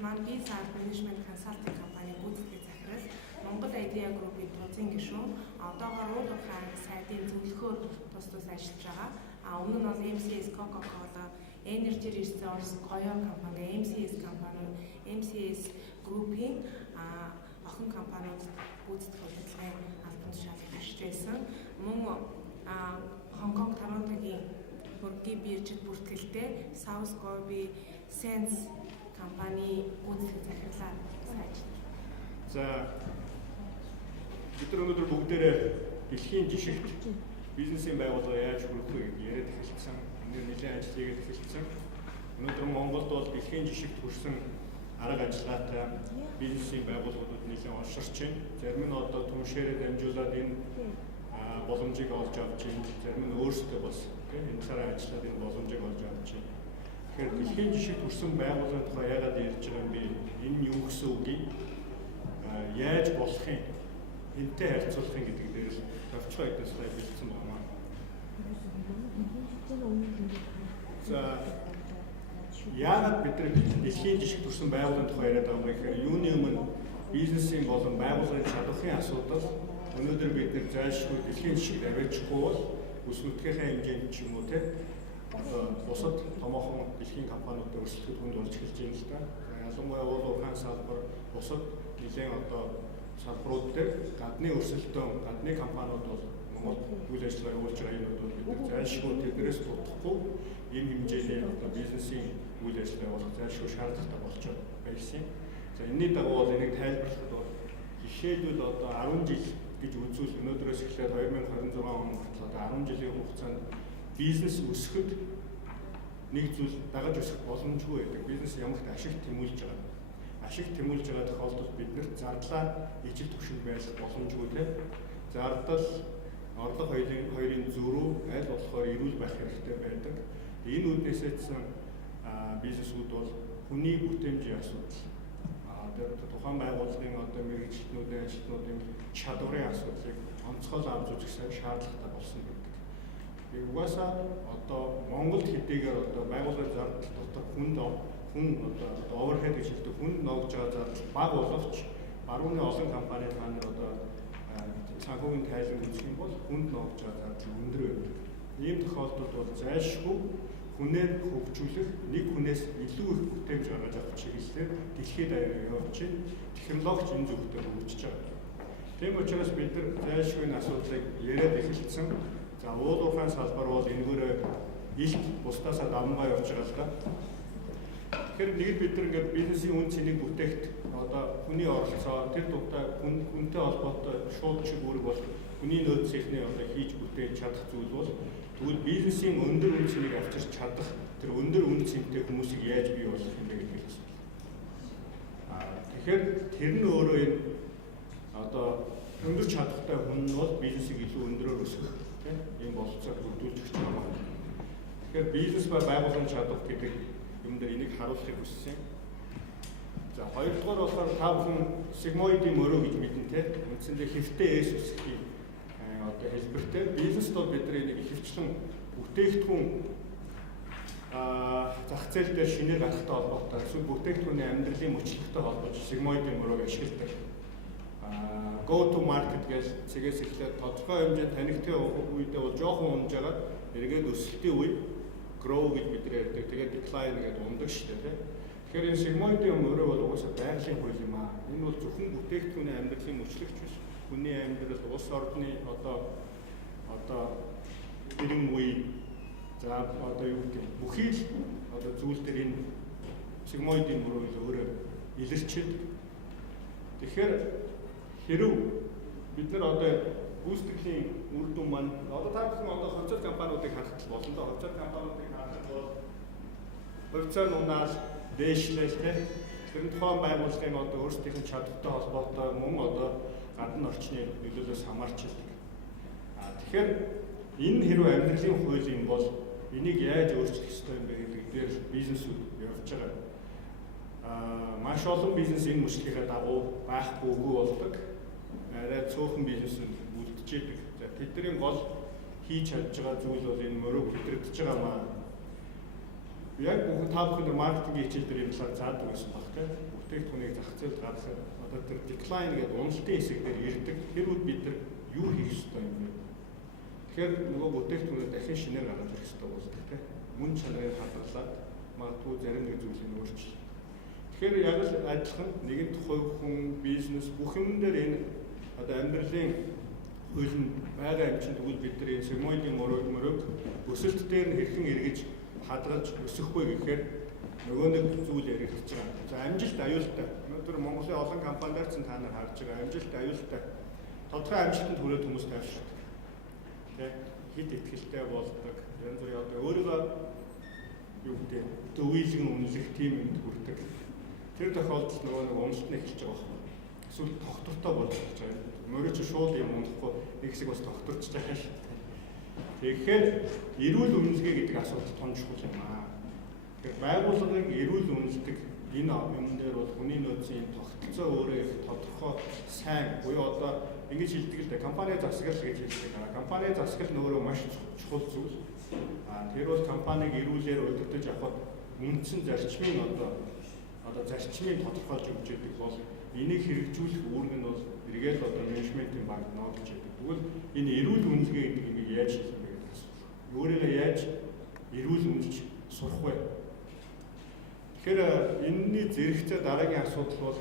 маань BSR Management Consulting компани гүйцэтгэх захирал Монгол Idea Group-ийн тузын гишүүн одоогоор уул уурхай сайтын зөвлөхөөр тус ажиллаж байгаа. Өмнө нь бол MCS Coca-Cola, Energy Resource, Goyo компани, MCS компани, MCS Group-ийн охин компаниуд гүйцэтгэх удирдлагын албан тушаалыг ашиглаж байсан. Мөн Хонконг Торонтогийн мөргийн биржид бүртгэлтэй South Gobi Sense компани гүйцэтгэх захирлаа ажиллаж. За бид өнөөдөр бүгдээрээ дэлхийн жишгт бизнесийн байгууллага яаж хөрөх вэ гэж яриад эхэлсэн. Энд нэлээд ажил хийгээд эхэлсэн. Өнөөдөр Монголд бол дэлхийн жишгт хүрсэн арга ажиллагаатай бизнесийн байгууллагууд нэлээд олширч байна. Зарим нь одоо түншээрээ дамжуулаад энэ боломжийг олж авч байна. Зарим нь өөрсдөө бас энэ цараа ажиллаад энэ боломжийг олж авч байна. Тэгэхээр дэлхийн жишгт хүрсэн байгууллагын тухай яагаад ярьж байгаа юм бэ? Энэ юу гэсэн үг юм? Яаж болохын, энтэй харьцуулахын гэдэг дээр л товчхон хэдэн слайд бичсэн байна. За яагаад бид нар дэлхийн жишгт хүрсэн байгууллагын тухай яриад байгаа юм бэ гэхээр юуны өмнө бизнесийн болон байгууллагын чадварын асуудал өнөөдөр бид нар зайлшгүй дэлхийн жишгт аваачихгүй бол бүс нутгийнхаа хэмжээнд ч юм уу те бусад томоохон дэлхийн компаниудад өрсөлдөд хүнд болж эхэлж байна л да. Ялангуяа уул уурхайн салбар бусад нэлээд одоо салбарууд дээр гадны өрсөлдөөн, гадны компаниуд бол Монгол үйл ажиллагаа явуулж байгаа юмуд бол бид нар зайлшгүй тэднээс дутхгүй ийм хэмжээний одоо бизнесийн үйл ажиллагаа явуулах зайлшгүй шаардлагатай болж байсан. За энэний дагуу бол энийг тайлбарлахад бол жишээлбэл одоо 10 жил гэж үзвэл өнөөдрөөс эхлээд 2026 он хүртэл одоо 10 жилийн хугацаанд бизнес өсөхөд нэг зүйл дагаж өсөх боломжгүй байдаг. Бизнес ямагт ашиг тэмүүлж байгаа. Ашиг тэмүүлж байгаа тохиолдолд бид нар зардлаа ижил түвшинд байлгах боломжгүй те. Зардал, орлого хоёрын зөрүү аль болохоор эрүүл байх хэрэгтэй байдаг. Энэ үднээсээдсэн бизнесүүд бол хүний бүтээмжийн асуудал. Тэр тухайн байгууллагын одоо мэргэжилтнүүдийн ажилтнуудын чадварын асуудлыг онцгой авч үзэх шаардлагатай болсон гэдэг. Угаасаа одоо Монголд хэдийгээр одоо байгууллагын зардал дотор хүн одоо оверхед гэж хэлдэг хүн ногж байгаа зардал бага боловч барууны олон компани та нар одоо санхүүгийн тайлбар үзэх юм бол хүнд ногж байгаа зардал өндөр байдаг. Ийм тохиолдолд бол зайлшгүй хүнээр хөгжүүлэх нэг хүнээс илүү их бүтээмж гаргаж авах чиглэлээр дэлхийд аяар явж байна. Технологич энэ зүгтээ хөгжиж байгаа. Тийм учраас бид нар зайлшгүй энэ асуудлыг яриад эхэлсэн. За уул уурхайн салбар бол энэгээр илт бусдаасаа давмгай явж байгаа л да. Тэгэхээр нэг бид нар ингээд бизнесийн үн цэнийг бүтээгт одоо хүний оролцоо тэр дундаа хүнтэй холбоотой шууд чиг үүрэг бол хүний нөөцийнхний одоо хийж бүтээж чадах зүйл бол тэгвэл бизнесийн өндөр үн цэнийг авчирч чадах тэр өндөр үн цэнтэй хүмүүсийг яаж бий болгох юм бэ гэдэг асуулт. Тэгэхээр тэр нь өөрөө энэ одоо өндөр чадвартай хүн нь бол бизнесийг илүү өндөрөөр өсгөх тийм болцоог бүрдүүлж өгч байгаа. Тэгэхээр бизнес ба байгууллагын чадвар гэдэг юм дээр энийг харуулахыг хүссэн. За хоёрдугаар болохоор та бүхэн сигмоидын мөрөө гэж мэднэ те. Үндсэндээ хэвтэй эс үсгийн одоо хэлбэртэй бизнест бол бидний нэг ихэвчлэн бүтээгдэхүүн зах зээл дээр шинээр гарахтай холбоотой эсвэл бүтээгдэхүүний амьдралын мөчлөгтэй холбож сигмоидын мөрөөг ашигладаг. Go to market гэж цэгээс эхлээд тодорхой хэмжээнд танигтын үедээ бол жоохон унж байгаа. Эргээд өсөлтийн үе grow гэж бид ярьдаг. Тэгээд decline гэдэг ундаг шүү дээ. Тэгэхээр энэ сигмоидын мөрөө бол угаасаа байгалийн хууль юм аа. Энэ бол зөвхөн бүтээгдэхүүний амьдралын мөчлөгч биш. Хүний амьдрал, улс орны одоо гэрэн үе за одоо юу гэдэг бүхий л одоо зүйл дээр энэ сигмоидын мөрөө өөрөө илэрчээд. Тэгэхээр хэрв бид нар одоо гүйцэтгэлийн үр дүн маань одоо та бүхэн одоо хувьцаат компаниудыг харах болно доо. Хувьцаат компаниудыг харах бол хувьцаа нунаал дээшлэлтэй тэр тухайн байгууллагын одоо өөрсдийн чадвартай холбоотой мөн одоо гадны орчны нөлөөлөөс хамаарч байдаг. Тэгэхээр энэ хэрвээ амьдралын хууль юм бол энийг яаж өөрчлөх ёстой юм бэ гэдэг дээр бизнесүүд явж байгаа. Маш олон бизнес энэ мөчлөгийн дагуу байхгүй болдог. Арай цөөхөн бизнесүүд үлдчихэдэг. За тэдний гол хийж чадж байгаа зүйл бол энэ мөрөө бүтрэгдэж байгаа маа. Яг бүх та бүхэн маркетинг хичээл дээр юм талаар заадаг гэсэн баг тийм. Бүтээгдэхүүнийг зах зээлд гаргахад одоо тэр decline гэдэг уналтын хэсэг дээр ирдэг. Тэр үед бид нар юу хийх ёстой юм бэ? Тэгэхээр нөгөө бүтээгдэхүүнээ дахин шинээр гаргаж ирэх ёстой болдог тийм. Мөн чанарыг хадгалаад магадгүй зарим нэг зүйлийг өөрчилж. Тэгэхээр яг л адилхан нэгэн хувь хүн, бизнес бүх юм дээр энэ одоо амьдралын хууль байгаа юм чинь тэгвэл бид нар энэ сегментийн мөрөг өсөлт дээр нь хэрхэн эргэж хадгалж өсөхгүй гэхээр нөгөө нэг зүйл яригдчихэж байгаа. За амжилт аюултай. Өнөөдөр Монголын олон компаниар ч та нар харж байгаа амжилт аюултай. Тодорхой амжилтанд хүрээд хүмүүс тайвширдаг. Тэ хэд ихтэй болдог. Янз бүрийн одоо өөрийгөө юу гэдэг төвөөлгөн үнэлэх тийм юмд хүрдэг. Тэр тохиолдолд нөгөө нэг уналт нь эхэлж байгаа байна. Эсвэл тогтвортой болж байгаа юм. Мөрөж шууд юм унахгүй нэг хэсэг бас тогтворч байгаа шүү. Тэгэхээр эрүүл үнэлгээ гэдэг асуудал том чухал юм аа. Тэгэхээр байгууллагыг эрүүл үнэлдэг энэ юм дээр бол хүний нөөцийн тогтолцоо өөрөө их тодорхой сайн буюу одоо ингэж хэлдэг л дээ компани засаглал гэж хэлдэг. Компани засаглал нөгөө маш чухал зүйл. Тэр бол компаниг эрүүлээр удирдах авахд үндсэн зарчмын одоо зарчмыг тодорхойлж өгч байдаг бол энийг хэрэгжүүлэх үүрэг нь бол эргээл одоо менежментийн баг нотолж байдаг. Тэгвэл энэ эрүүл үнэлгээ гэдэг юм яаж хийх вэ гэдэг асуулт. Өөрийгөө яаж эрүүл үнэлж сурах вэ? Тэгэхээр энэний зэрэгцээ дараагийн асуудал бол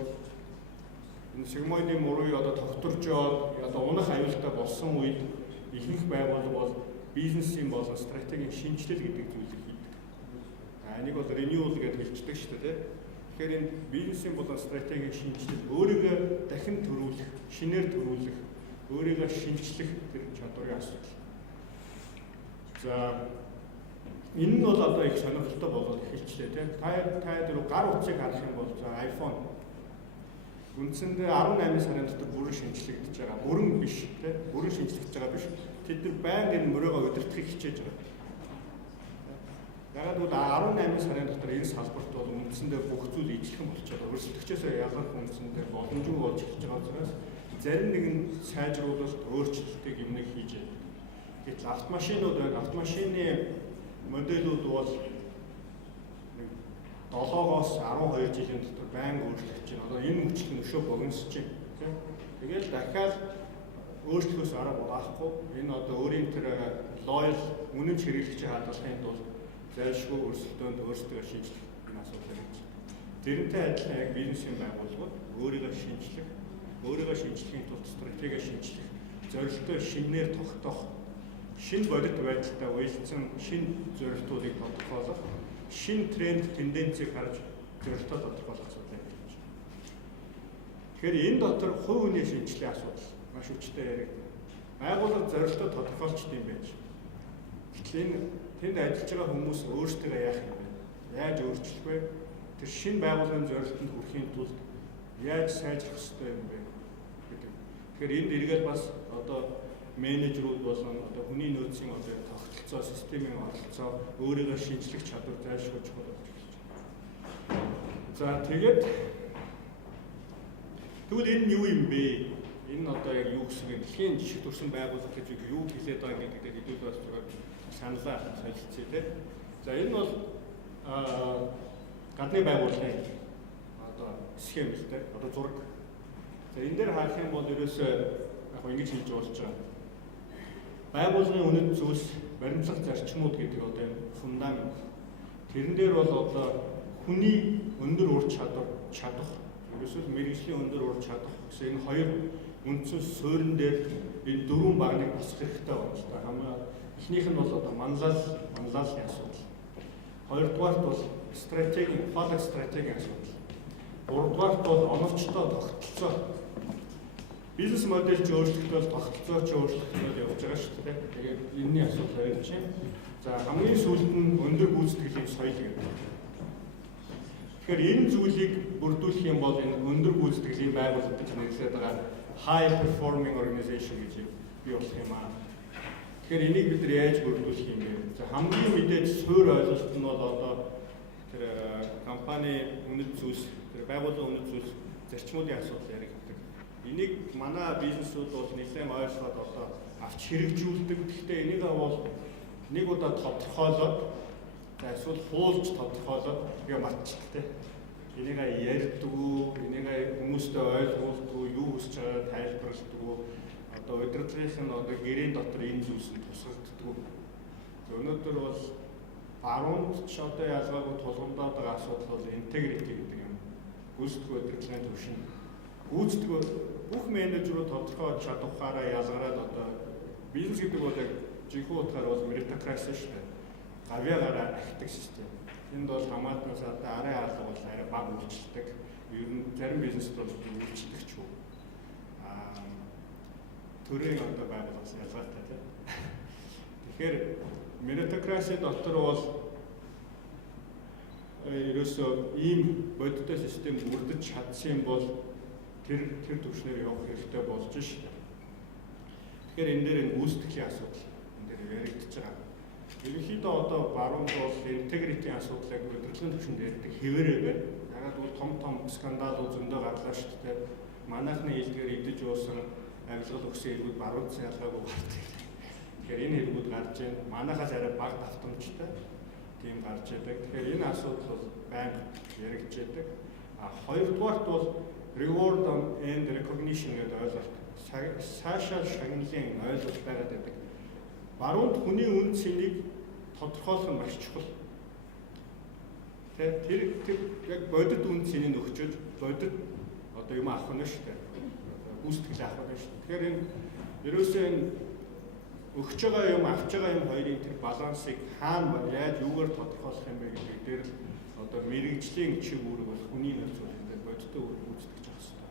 энэ сегментийн мөрөй одоо тогтворжоод одоо унах аюултай болсон үед ихэнх байгууллага бол бизнесийн болон стратегийн шинжилэл гэдэг зүйлийг хийдэг. Энийг бол renewal гэж хэлждэг шүү дээ. Тэгэхээр энэ бизнесийн болон стратегийн шинжилэл өөрийгөө дахин төрүүлэх, шинээр төрүүлэх, өөрийгөө шинжлэх тэр чадварын асуудал. За энэ нь бол одоо их сонирхолтой болоод эхэлчлээ тийм. Та дээр гар утсыг харах юм бол за iPhone үндсэндээ 18 сарын дотор бүрэн шинжлэгдэж байгаа. Бүрэн биш тийм. Бүрэн шинжлэгдэж байгаа биш. Тэд нар байнга энэ мөрөөгөө удирдахыг хичээж байгаа. Ягаад гэвэл 18 сарын дотор энэ салбарт бол үндсэндээ бүх зүйл ижлэхэн болчиход өрсөлдөгчөөсөө ялгах үндсэндээ боломжгүй болж эхэлж байгаа учраас зарим нэгэн сайжруулалт өөрчлөлтийг юмныг хийж байна. Гэтэл автомашинууд байна. Автомашины модулууд бол 7-оос 12 жилийн дотор байнга өөрчлөгдөж байна. Одоо энэ мөчлөг өшөө богиносч байна. Тэгэл дахиад өөрчлөхөөс арга олохгүй. Энэ одоо өөрийн тэр loyal үнэн хэрэглэгчийн хадгалахын тулд зайлшгүй өрсөлдөөнд өөрсдөө шинжлэх энэ асуудал гэж. Тэрнтэй адилхан яг бизнесийн байгууллагууд өөрийгөө шинжлэх, өөрийгөө шинжлэхийн тулд стратеги шинжлэх, зорилтоо шинээр тогтоох, шинэ бодит байдалтай уялдсан шинэ зорилтуудыг тодорхойлох, шинэ тренд тенденцийг харж зорилтоо тодорхойлох асуудал гэж байна. Тэгэхээр энэ дотор хувь хүний шинжилгээ асуудал маш хүчтэй яригдана. Байгууллага зорилтоо тодорхойлчт юм байж. Гэтэл тэнд ажиллаж байгаа хүмүүс өөрсдөө яах юм бэ? Яаж өөрчлөх вэ? Тэр шинэ байгууллагын зорилтод хүрэхийн тулд яаж сайжрах ёстой юм бэ гэдэг. Тэгэхээр энд эргээд бас одоо менежерүүд болон одоо хүний нөөцийн одоо тогтолцоо, системийн оролцоо, өөрийгөө шинжлэх чадвар зайлшгүй чухал болж эхэлж байна. За тэгээд тэгвэл энэ юу юм бэ? Энэ одоо яг юу гэсэн юм? Дэлхийн жишг төрсэн байгууллага гэж юу хэлээд байгаа гэдэгт хэдүүл бас зүгээр саналаа солилцъя тийм. За энэ бол гадны байгууллагын одоо схем л дээ. Одоо зураг. За энэ дээр харах юм бол ерөөсөө яг ингэж хийж болж байгаа. Байгууллагын үнэт зүйлс баримтлах зарчмууд гэдэг одоо энэ фундамент. Тэрэн дээр бол одоо хүний өндөр ур чадвар ерөөсөө мэргэжлийн өндөр ур чадвар гэсэн энэ хоёр үндсэн суурин дээр энэ дөрвөн багныг босгох хэрэгтэй байна. Хамгийн эхнийх нь бол одоо манлайлалын асуудал. Хоёрдугаарт бол product стратегийн асуудал. Гуравдугаарт бол оновчтой тогтолцоо. Бизнес модель ч өөрчлөгдөж, тогтолцоо ч өөрчлөгдөж явж байгаа шүү дээ. Тэгээд энэний асуудал байж байна. За хамгийн сүүлд нь өндөр гүйцэтгэлийн соёл гэдэг. Тэгэхээр энэ зүйлийг бүрдүүлэх юм бол энэ өндөр гүйцэтгэлийн байгууллага гэж нэрлэдэг байгаа high performing organization гэж бий болох юм аа. Тэгэхээр энийг бид нар яаж бүрдүүлэх юм бэ? За хамгийн мэдээж суур ойлголт нь бол одоо тэр компани үнэт зүйлс, тэр байгууллагын үнэт зүйлс зарчмуудын асуудал яригддаг. Энийг манай бизнесүүд бол нэлээд ойлгоод одоо авч хэрэгжүүлдэг. Гэхдээ энийг бол нэг удаа тодорхойлоод За эсвэл хуулж тодорхойлоод тэгээ мартчихдаг. Энийг ярьдаггүй, энийг хүмүүстэй ойлгуулдаггүй, юу хүсэж байгааг тайлбарладаггүй. Одоо удирдлагын нь одоо гэрийн дотор энэ зүйлс нь тусгагддаггүй. Өнөөдөр бол баруунд ч одоо ялгаагүй тулгамдаад байгаа асуудал бол интегрити гэдэг юм. Гүйцэтгэх удирдлагын төвшин. Гүйцэтгэх бүх менежерүүд тодорхой чадвараараа ялгараад одоо бизнес гэдэг бол яг жинхэнэ утгаар бол меритокраси шүү дээ. Авьяагараа ахдаг систем. Энд бол хамаатнаас одоо арын хаалга бол арай бага үйлчлдэг. Ер нь зарим бизнесд бол үйлчлдэг ч үү. Төрийн одоо байгууллагаас ялгаатай тийм. Тэгэхээр меритокраси дотор бол ерөөсөө ийм бодиттой систем бүрдэж чадсан бол тэр төвшнөр явах хэрэгтэй болж шүү дээ. Тэгэхээр энэ дээр гүйцэтгэлийн асуудал энэ дээр яригдчихэж байгаа. Ерөнхийдөө одоо баруунд бол интегритийн асуудлыг удирдлагын түвшинд ярьдаг хэвээрээ байна. Ягаад гэвэл том скандалууд зөндөө гарлаа шүү дээ. Манайхны хэлдгээр идэж уусан авилгал өгсөн хэлбүүд баруунд ялгаагүй гардаг. Тэгэхээр энэ хэлбүүд гарч байна. Манайхаас арай бага давтамжтай тийм гарч байдаг. Тэгэхээр энэ асуудал бол байнга яригдж байдаг. Хоёрдугаарт бол reward and recognition гэдэг ойлголт. Цаашаа шагналын ойлголт байгаад байдаг. Баруунд хүний үн цэнийг тодорхойлох нь маш чухал. Тэр яг бодит үн цэнийг өгчөж бодит одоо юм авах нь шүү дээ. Гүйцэтгэл авах нь шүү дээ. Тэгэхээр энэ ерөөсөө энэ өгч байгаа юм авч байгаа юм хоёрын тэр балансыг хаана яаж юугаар тодорхойлох юм бэ гэдэг дээр л одоо мэрэгжлийн чиг үүрэг бол хүний нөөц үйл ингээд бодиттой гүйцэтгэж авах хэрэгтэй.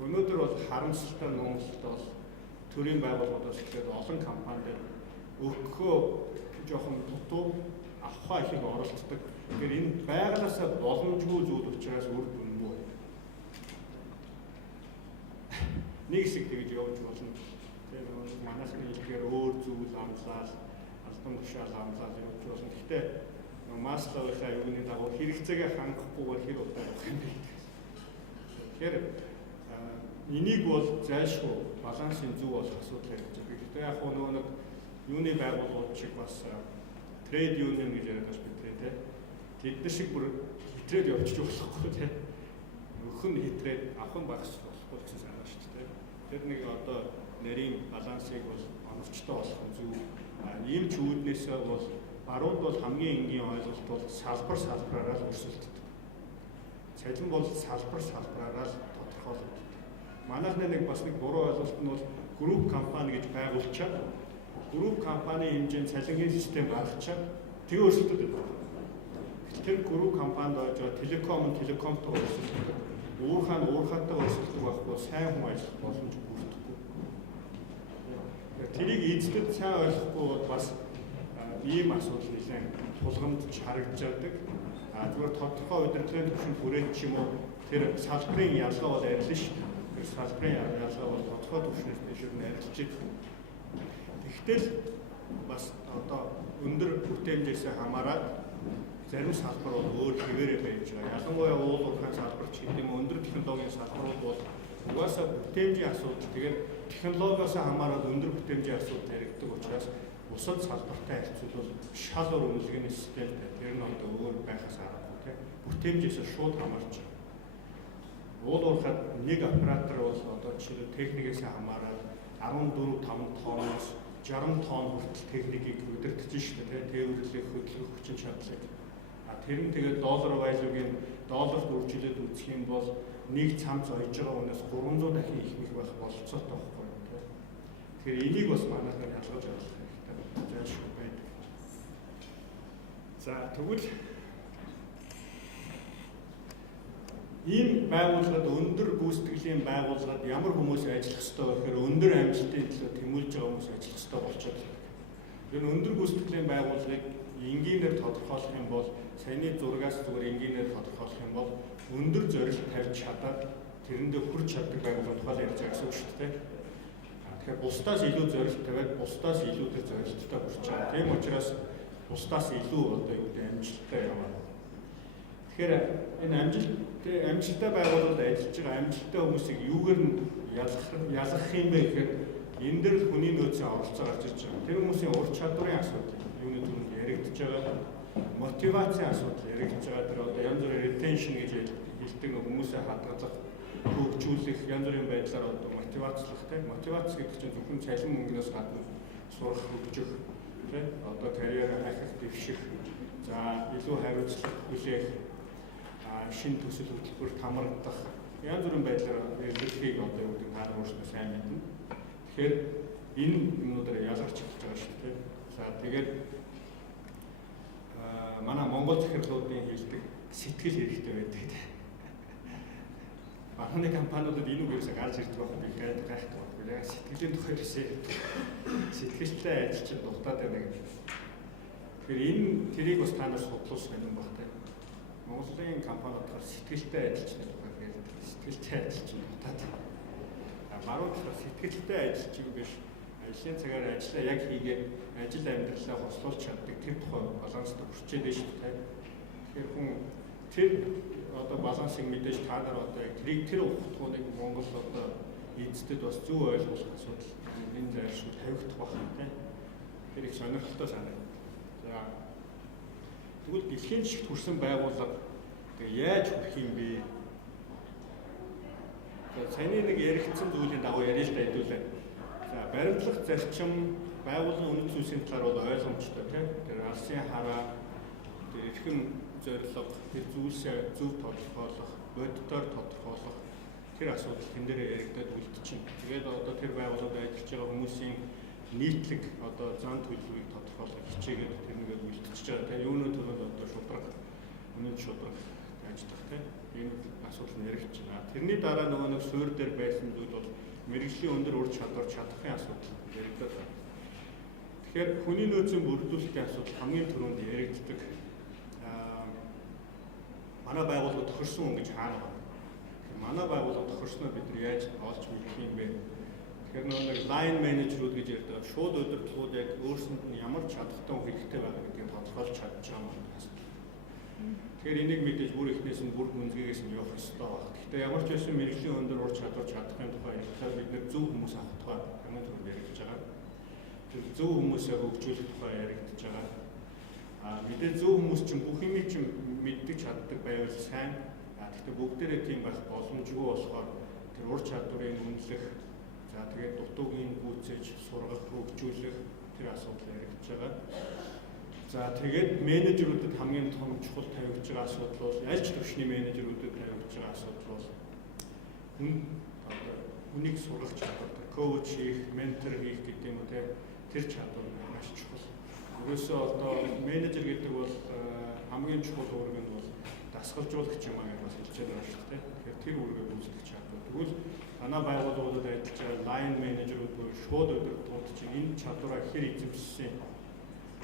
Өнөөдөр бол харамсалтай Монголд бол төрийн байгууллагуудаас эхлээд олон компаниуд өгөхөө жоохон дутуу авахаа их оролцдог. Тэгэхээр энэ байгалаасаа боломжгүй зүйл учраас үр дүнгүй. Нэг хэсэг тэгж явж болно. Тэр манайхны хэлгээр өөр зүйл амлаад, албан тушаал амлаад явж болно. Гэхдээ Масловынхаа юуны дагуу хэрэгцээгээ хангахгүйгээр хэр удаа явах юм бэ? Тэгэхээр энийг бол зайлшгүй балансын зөв болох асуудал гэж байна. Гэхдээ яг нөгөө нэг юуны байгууллагууд шиг бас трейд юнион гэж яриад бас битрээ те. Тэд шиг бүр хитрээд явчих болохгүй те. Өх нь хитрээд авах нь багс болохгүй гэсэн санаа шүү дээ. Тэр нэг одоо нарийн балансыг бол оновчтой болох нь зөв. Ийм ч үүднээсээ бол баруунд бол хамгийн энгийн ойлголт бол салбараараа л өрсөлддөг. Цалин бол салбараараа л тодорхойлогддог. Манайхны нэг бас нэг буруу ойлголт нь бол групп компани гэж байгуулчаад групп компани хэмжээнд цалингийн систем гаргачаад тэгээ өрсөлдөд байдаг. Тэр групп компанид байж байгаа телекомтой өрсөлдөг. Уурхаатай өрсөлдөг байхгүй сайн хүн ажиллах боломж бүрдэхгүй. Тэрийг эздэд сайн ойлгохгүй бол бас ийм асуудал нэлээд тулгамдж харагддаг. Зүгээр тодорхой удирдлагын түвшинд хүрээд ч юм уу тэр салбарын ялгаа бол арилна шүү дээ. Тэр салбарын ялгаа бол тодорхой түвшнээс дэшүүр нь арилж байгаа. Тэгтэл бас одоо өндөр бүтээмжээс хамаарат зарим салбар бол өөр хэвээрээ байж байгаа. Ялангуяа уул уурхайн салбар ч гэдэг юм өндөр технологийн салбарууд бол угаасаа бүтээмжийн асуудал тэгээд технологиос хамаарат өндөр бүтээмжийн асуудал яригддаг учраас бусад салбартай харьцуулбал шал өөр үнэлгээний системтэй. Тэр нь одоо өөр байхаас аргагүй тийм. Бүтээмжээс шууд хамаарч байгаа. Уул уурхайд нэг оператор бол одоо жишээ техникээс хамаарат 14-5 тонноос 60 тонн хүртэл техникийг удирдах шүү дээ. Тээвэрлэх, хөдөлгөх хүчин чадлыг. Тэр нь тэгээд доллар value-гийн долларт үржүүлээд үзэх юм бол нэг цамц ойж байгаа хүнээс 300 дахин их байх болцоотой байхгүй юу? Тэгэхээр энийг бас манайхаар ялгаж авах хэрэгтэй. Зайлшгүй байдаг. За тэгвэл ийм байгууллагад өндөр гүйцэтгэлийн байгууллагад ямар хүмүүс ажиллах ёстой вэ гэхээр өндөр амжилтын төлөө тэмүүлж байгаа хүмүүс ажиллах ёстой болчиход байна. Тэр өндөр гүйцэтгэлийн байгууллагыг энгийнээр тодорхойлох юм бол саяны зургаас зүгээр энгийнээр тодорхойлох юм бол өндөр зорилт тавьж чадаад тэрэндээ хүрч чаддаг байгууллага тухай ярьж байгаа гэсэн үг шүү дээ. Тэгэхээр бусдаас илүү зорилт тавиад бусдаас илүүтэй зорилттой хүрч байгаа. Тийм учраас бусдаас илүү одоо юу гэдэг амжилттай яваа. Тэгэхээр энэ амжилттай байгууллагад ажиллаж байгаа амжилттай хүмүүсийг юугаар нь ялгах юм бэ гэхээр энэ дээр хүний нөөцийн оролцоо гарч ирж байгаа. Тэр хүмүүсийн ур чадварын асуудал юуны түрүүнд яригдж байгаа. мотивацийн асуудал яригдж байгаа. Тэр одоо янз бүрийн retention гэж хэлдэг хүмүүсээ хадгалах, хөгжүүлэх янз бүрийн байдлаар одоо мотивацлах тийм. Мотивац гэдэг чинь зөвхөн цалин мөнгнөөс гадна сурах, хөгжих тийм. Одоо карьер ахих, дэвших, за илүү хариуцлага хүлээх, шинэ төсөл хөтөлбөрт хамрагдах янз бүрийн байдлаар эргэлхийг одоо юу гэдэг нь хаана уурснаа сайн мэднэ. Тэгэхээр энэ юмнуудаар ялгарч эхэлж байгаа шүү дээ. За тэгээд манай Монгол захирлуудын хэлдэг сэтгэл хэрэгтэй байдаг. Анхны компаниудад энэ үг ерөөсөй гарч ирдэг байх би гайхдаг байхгүй. Яг сэтгэлийн тухай гэсэн сэтгэлтэй ажилчин дутаад байна гэж. Тэгэхээр энэ тэрийг бас та нар судлуулсан юм баг таа. Монголын компаниудаар сэтгэлтэй ажилчны тухай ярьдаг. Сэтгэлтэй ажилчин дутаад. Баруун талаар сэтгэлтэй ажилчин биш. Ажлын цагаар ажиллаа яг хийгээд ажил амьдралаа хослуулж чаддаг тэр тухай баланстай хүрчээд байна шүү дээ. Тэгэхээр хүн тэр одоо балансыг мэдээж та нар одоо яг тэр ухтгуудыг Монгол одоо эздэд бас зөв ойлгох асуудал энэ зайр шүү тавигдах байна тийм. Тэр их сонирхолтой санагдав. За тэгвэл дэлхийн жишгт хүрсэн байгууллага яаж хүрэх юм бэ? Саяны нэг яригдсан зүйлийн дагуу яриа л дайдуулаа. За баримтлах зарчим байгууллагын үнэт зүйлсийн талаар бол ойлгомжтой тийм. Тэр алсын хараа, тэр эрхэм зорилго, тэр зүйлсээ зөв тодорхойлох, боддоор тодорхойлох тэр асуудал тэн дээр яригдаад үлдчихэв. Тэгээд одоо тэр байгууллагад ажиллаж байгаа хүмүүсийн нийтлэг одоо зан төлөвийг тодорхойлох хичээгээд тэр нэгээд үлдчихэж байгаа. Тэгээд юуны төлөнд одоо шудраг, үнэт шудраг ажиллах тийм. Энэ асуудал нь яригдж байна. Тэрний дараа нөгөө нэг суурь дээр байсан зүйл бол мэрэгжлийн өндөр ур чадвар чадахын асуудал яригдаад байна. Тэгэхээр хүний нөөцийн бүрдүүлэлтийн асуудал хамгийн түрүүнд яригддаг. Манай байгууллага тохирсон хүн гэж хаана байна? Манай байгууллага тохирсноо бид нар яаж олж мэдэх юм бэ? Тэгэхээр нэг line manager-ууд гэж ярьдаг. Шууд удирдлагууд яг өөрсөнд нь ямар чадхтай хэрэгтэй байгаа гэдгийг тодорхойлж чадж байгаа юм байна. Тэгэхээр энийг мэдээж бүр ихнээс нь бүр гүнзгийгээс нь явах ёстой байна. Гэхдээ ямар ч байсан мэрэгжлийн өндөр ур чадвар чадахын тухай ярихлаар бид нар зөв хүмүүс авах тухай хамгийн түрүүнд яригдж байгаа. Тэр зөв хүмүүсээ хөгжүүлэх тухай яригдж байгаа. Мэдээж зөв хүмүүс чинь бүх юмыг чинь мэддэг чаддаг байвал сайн. Гэхдээ бүгдээрээ тийм байх боломжгүй болохоор тэр ур чадварыг үнэлэх, за тэгээд дутуугийн гүйцээж сургах, хөгжүүлэх тэр асуудал яригдж байгаа. За тэгээд менежерүүдэд хамгийн том чухал тавигдж байгаа асуудал бол аль ч төвшний менежерүүдэд тавигдж байгаа асуудал бол хүнийг сургах чадвар, коуч хийх, ментор хийх гэдэг юм уу тэр чадвар маш чухал. Өөрөөсөө одоо менежер гэдэг бол хамгийн чухал үүрэг нь бол дасгалжуулагч юм аа гэж бас хэлж байгаа шүү дээ. Тэгэхээр тэр үүргээ гүйцэтгэх чадвар. Тэгвэл манай байгууллагуудад ажиллаж байгаа line менежерүүд бүр шууд удирдлагууд чинь энэ чадвараа хэр эзэмшсэн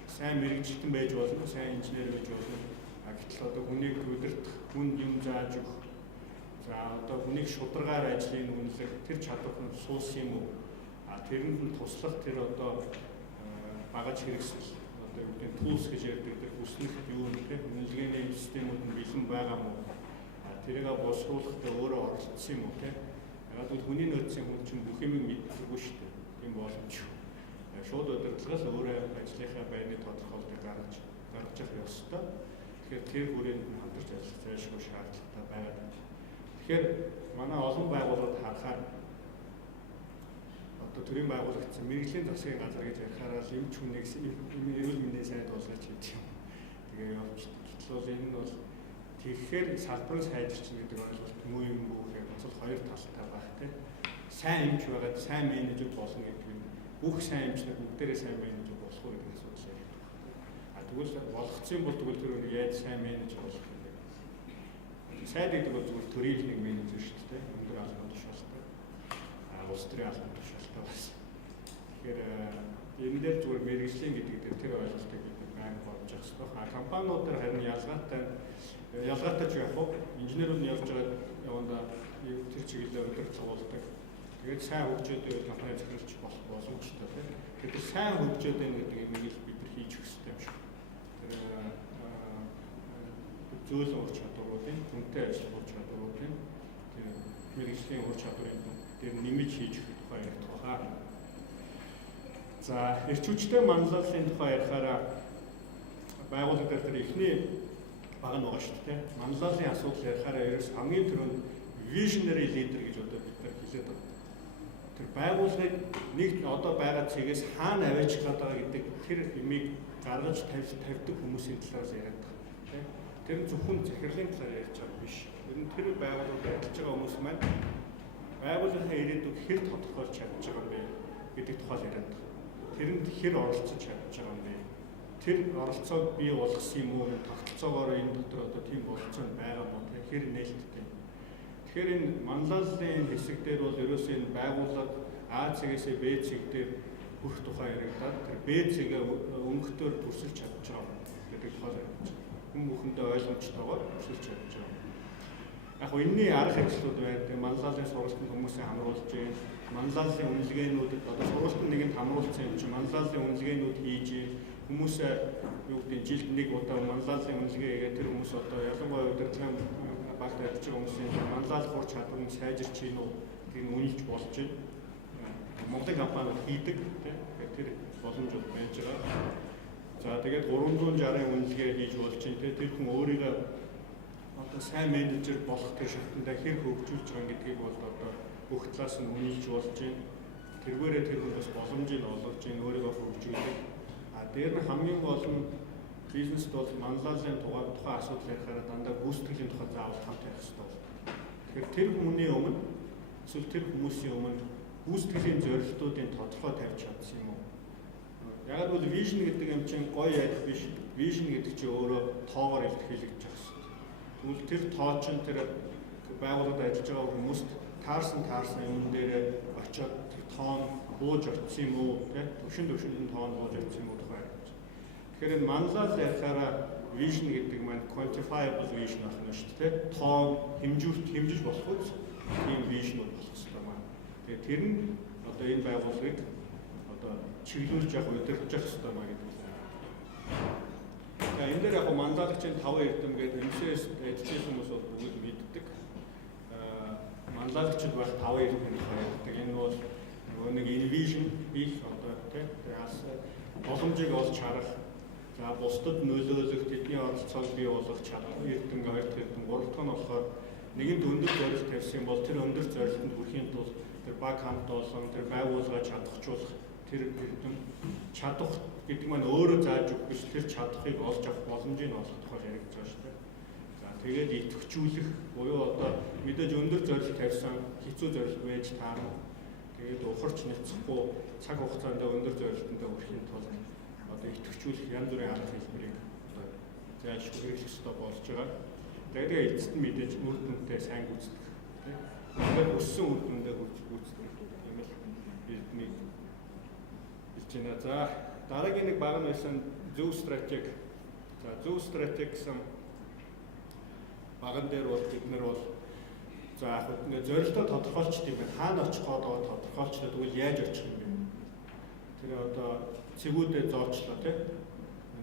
сайн мэрэгчлэн байж болно, сайн инженер байж болно. Гэтэл одоо хүнийг удирдах, хүнд юм зааж өгөх, за одоо хүнийг шударгаар ажлыг үнэлэх тэр чадвар нь суусан юм уу? Тэрэнд нь туслах тэр одоо багаж хэрэгсэл одоо юу гэдэг tools гэж ярьдаг тэр хүснэх юу нэ үнэлгээний системүүд нь бэлэн байгаа мó? Тэрийг боловсруулахдаа өөрөө оролцсон юм уу те? Яг л хүний нөөцийн хүн чинь бүх юм мэддэггүй шүү дээ. Тийм боломжгүй. Шууд удирдлагаас өөрөө ажлынхаа байрны тодорхойлолтыг гаргаж явах ёстой. Тэгэхээр тэр хүрээнд нь хамтарч ажиллах зайлшгүй шаардлагатай байна. Тэгэхээр манай олон байгууллагад харахаар одоо төрийн байгуулагдсан мэрэгжлийн засгийн газар гэж ярихаараа эмч хүнийг эрүүл мэндийн сайд болгож хийдэг юм. Тэгээ явчихдаг. Гэтэл бол энэ нь бол тэгэхээр салбарын сайжирч гэдэг ойлголт муу юм уу гэхээр бас хоёр талтай байх тийм. Сайн эмч байгаад сайн менежер болно гэдэг нь бүх сайн эмчнэр бүгдээрээ сайн менежер болох уу гэдэг асуудал ярьдаг. Тэгвэл болгоцсон бол тэгвэл тэр яаж сайн менежер болох юм бэ? Сайд гэдэг бол зөвхөн төрийн нэг менежер шүү дээ. Өндөр албан тушаалтай. Улс төрийн албан тушаалтай бас. Тэгэхээр энэ дээр зөвхөн мэрэгжлийн гэдэг тэр ойлголтыг бид байнга бодож явах хэрэгтэй. Компаниуд дээр харин ялгаатай ч яг хөө инженерүүд нь явж байгаа яванда тэр чиглэлээр удирдлага болдог. Тэгээд сайн хөгжөөд байвал компани захирлч болох боломжтой тийм. Тэгэхээр сайн хөгжөөд байна гэдэг юм ийг бид нар хийж өгөх хэрэгтэй юм шиг. Тэр зөөлөн ур чадваруудын, хүнтэй ажиллах ур чадваруудын тэр мэрэгжлийн ур чадварын дээр нэмж хийж өгөх тухай ярих тухай. За, эрчүүчтэй манлайллын тухай ярихаараа байгууллага дээр тэр ихний баг нь байгаа шүү дээ. Манлайлалын асуудал ярихаараа ерөөс хамгийн түрүүнд visionary leader гэж одоо бид нар хэлээд байна. Тэр байгууллагыг нэг одоо байгаа цэгээс хаана аваачих гэдэг гэдэг тэр имийг гаргаж тавьдаг хүмүүсийн талаас яриад байгаа. Тэр зөвхөн захирлын талаар ярьж байгаа биш. Тэр байгууллагад ажиллаж байгаа хүмүүс маань байгууллагын ирээдүйг хэр тодорхойлж чадж байгаа юм бэ гэдэг тухай яриад байгаа. Тэрэнд хэр оролцож чадж байгаа юм бэ? Тэр оролцоог бий болгосон юм уу? Тогтолцоогоор энэ дотор одоо тийм болцоо байгаа мó хэр нээлттэй. Тэгэхээр энэ манлайлалын хэсэг дээр бол ерөөсөө энэ байгууллага А цэгээс Б цэг дээр хүрэх тухай яригадаад тэр Б цэгээ өнгөтөөр төрсөлж чадж байгаа гэдэг тухай яригдаж байна. Хүн бүхэндээ ойлгомжтойгоор төрсөлж чадж байгаа. Яг нь энэний арга хэрэгслүүд байна. Тэгээ манлайлалын сургалтанд хүмүүсээ хамруулж байна. Манлайлалын үнэлгээнүүдэд одоо сургалтанд нэгэнд хамруулсан юм чинь манлайлалын үнэлгээнүүд хийж хүмүүсээ юу гэдэг жилд нэг удаа манлайлалын үнэлгээ хийгээд тэр хүмүүс одоо ялангуяа удирдлагын багт ажиллаж байгаа хүмүүсийн манлайлал хур чадвар нь сайжирч чинь үү гэдгийг үнэлж болж байна. Монголын компаниуд хийдэг тийм тэр боломжууд байж байгаа. За тэгээд 360-ын үнэлгээ хийж болж чинь тэр хүн өөрийгөө одоо сайн менежер болох тэр шалтгаандаа хэр хөгжүүлж байгаа гэдгийг бол одоо бүх талаас нь үнэлж болж байна. Тэргээрээ тэр хүмүүс боломжийг олгож байна, өөрийгөө хөгжүүлдэг. Дээр нь хамгийн гол нь бизнест бол манлайлалын тухай асуудал ярихаараа дандаа гүйцэтгэлийн тухай заавал хамт ярих хэрэгтэй байна. Тэгэхээр тэр хүмүүний өмнө эсвэл тэр хүмүүсийн өмнө гүйцэтгэлийн зорилтуудын тодорхой тавьж чадсан юм уу? Яг бол вижн гэдэг юм чинь гоё ярих биш. Вижн гэдэг чинь өөрөө тоогоор илэрхийлэгдэж байгаа шүү дээ. Тэгвэл тэр тоо чинь тэр байгууллагад ажиллаж байгаа хүмүүст таарсан юм дээр очиод тэр тоон бууж орсон юм уу? Төвшин энэ тоон бууж орсон юм уу? Тэгэхээр энэ манлайлал ярихаараа vision гэдэг маань quantifiable vision байна шүү дээ. Тоо хэмжиж болох үс тийм vision болох хэрэгтэй маань. Тэгээ тэр нь одоо энэ байгууллагыг одоо чиглүүлж явах удирдах хэрэгтэй маа гэдэг үг. Энэ дээр яг манлайлагчийн 5 эрдэм гэдэг MCS ажиллаж хүмүүс бол бүгд мэддэг. Манлайлагчид байх 5 эрдэм байдаг. Энэ бол нэг vision их одоо тийм боломжийг олж харах. За бусдад нөлөөлөх, тэдний оролцоог бий болгох чадвар эрдэм, хоёр дахь эрдэм, гурав дахь нь болохоор нэгэн өндөр зорилт тавьсан бол тэр өндөр зорилтод хүрэхийн тулд тэр баг хамт олон тэр байгууллага чадахжуулах тэр эрдэм чадах гэдэг маань өөрөө зааж өгөх биш тэр чадахыг олж авах боломжийг олох тухай яригдж байгаа шүү дээ. За тэгээд идэвхжүүлэх буюу одоо мэдээж өндөр зорилт тавьсан хэцүү зорилт байж таарна. Тэгээд ухарч нэцэхгүй цаг хугацаанд өндөр зорилтонд хүрэхийн тулд одоо идэвхжүүлэх янз бүрийн арга хэлбэрийг одоо зайлшгүй хэрэглэх ёстой болж байгаа. Тэгээд эцэст нь мэдээж үр дүнтэй сайн гүйцэтгэх. Тэгээд өссөн үр дүндээ гүйцэтгэх юм л бидний хэлж байна. За дараагийн нэг баг нь байсан зөв стратеги. За зөв стратеги гэсэн баган дээр бол бид нар бол за яг ингээд зорилтоо тодорхойлчт юм байна. Хаана очих гээд тодорхойлчлаа тэгвэл яаж очих юм бэ? Тэр одоо цэгүүдээ зоочлоо тийм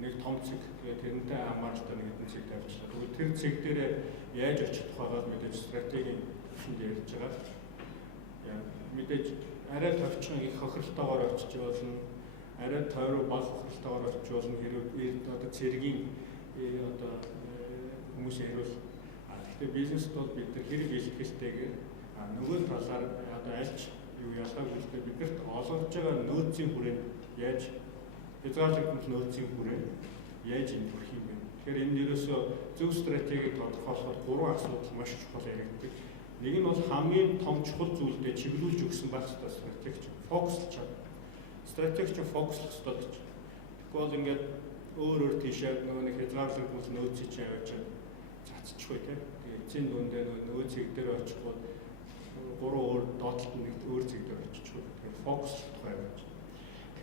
нэг том цэг тэгээд тэрнтэй хамааралтай нэг хэдэн цэг тавьчлаа. Тэгвэл тэр цэг дээр яаж очих тухайгаар мэдээж стратегийн шинж ярьж байгаа. Мэдээж арай товчхон их хохиролтойгоор очиж болно. Арай тойроо бага хохиролтойгоор очиж болно. Хэрвээ одоо цэргийн одоо хүмүүс ярил. Гэхдээ бизнест бол бид нар хэрэг илэрхийлтэйгээр нөгөө талаар одоо альч юу ялгаагүй л дээ биднэрт олгож байгаа нөөцийн хүрээнд яаж хязгаарлагдмал нөөцийн хүрээнд яаж энэ хүрэх юм бэ? Тэгэхээр энэ ерөөсөө зөв стратегийг тодорхойлоход 3 асуудал маш чухал яригддаг. Нэг нь бол хамгийн том чухал зүйлдээ чиглүүлж өгсөн байх ёстой стратеги чинь фокуслж байгаа. Стратеги чинь фокуслох ёстой гэж. Тэгвэл ингээд өөр тийшээ нөгөө нэг хязгаарлагдмал нөөцийг явуулж цацчихгүй тийм. Тэгээ эцсийн дүндээ нөгөө цэг дээр очихгүй 3 өөр доотлолт нэг өөр цэг дээр очихгүй. Тэгэхээр фокуслох тухай байж.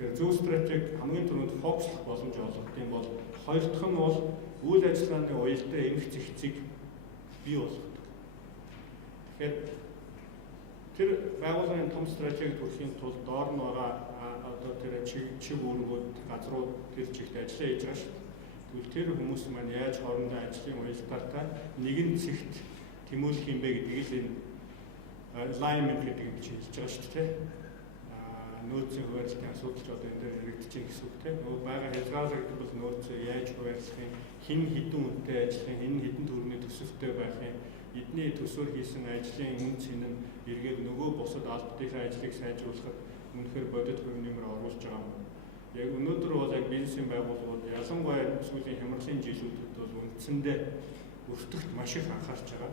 Тэгэхээр зөв стратеги хамгийн түрүүнд фокуслох боломж олгох юм бол хоёр дахь нь бол үйл ажиллагааны уялдаа эмх зэгцийг бий болгодог. Тэгэхээр тэр байгууллагын том стратегид хүрэхийн тулд доор нь байгаа одоо тэр чиг үүргүүд газрууд тэр чигт ажиллаа хийж байгаа шүү дээ. Тэгвэл тэр хүмүүс маань яаж хоорондоо ажлын уялдаатай нэгэн цэгт тэмүүлэх юм бэ гэдгийг л энэ alignment гэдэг нь хэлж байгаа шүү дээ. нөөцийн хуваарлтын асуудал ч одоо энэ дээр яригдж байгаа гэсэн үг тийм. Нөгөө байгаа хязгаарлагддаг бол нөөцөө яаж хуваарлах юм, хэн хэдэн үнэтэй ажиллах юм, хэн хэдэн төгрөгийн төсөвтэй байх юм, эдний төсвөр хийсэн ажлын үн цэн нь эргээд нөгөө бусад албадынхаа ажлыг сайжруулахад үнэхээр бодит хувийн нэмэр оруулж байгаа юм. Яг өнөөдөр бол яг бизнесийн байгууллагууд ялангуяа сүүлийн хямралын жилүүдэд бол үндсэндээ өртөгт маш их анхаарч байгаа.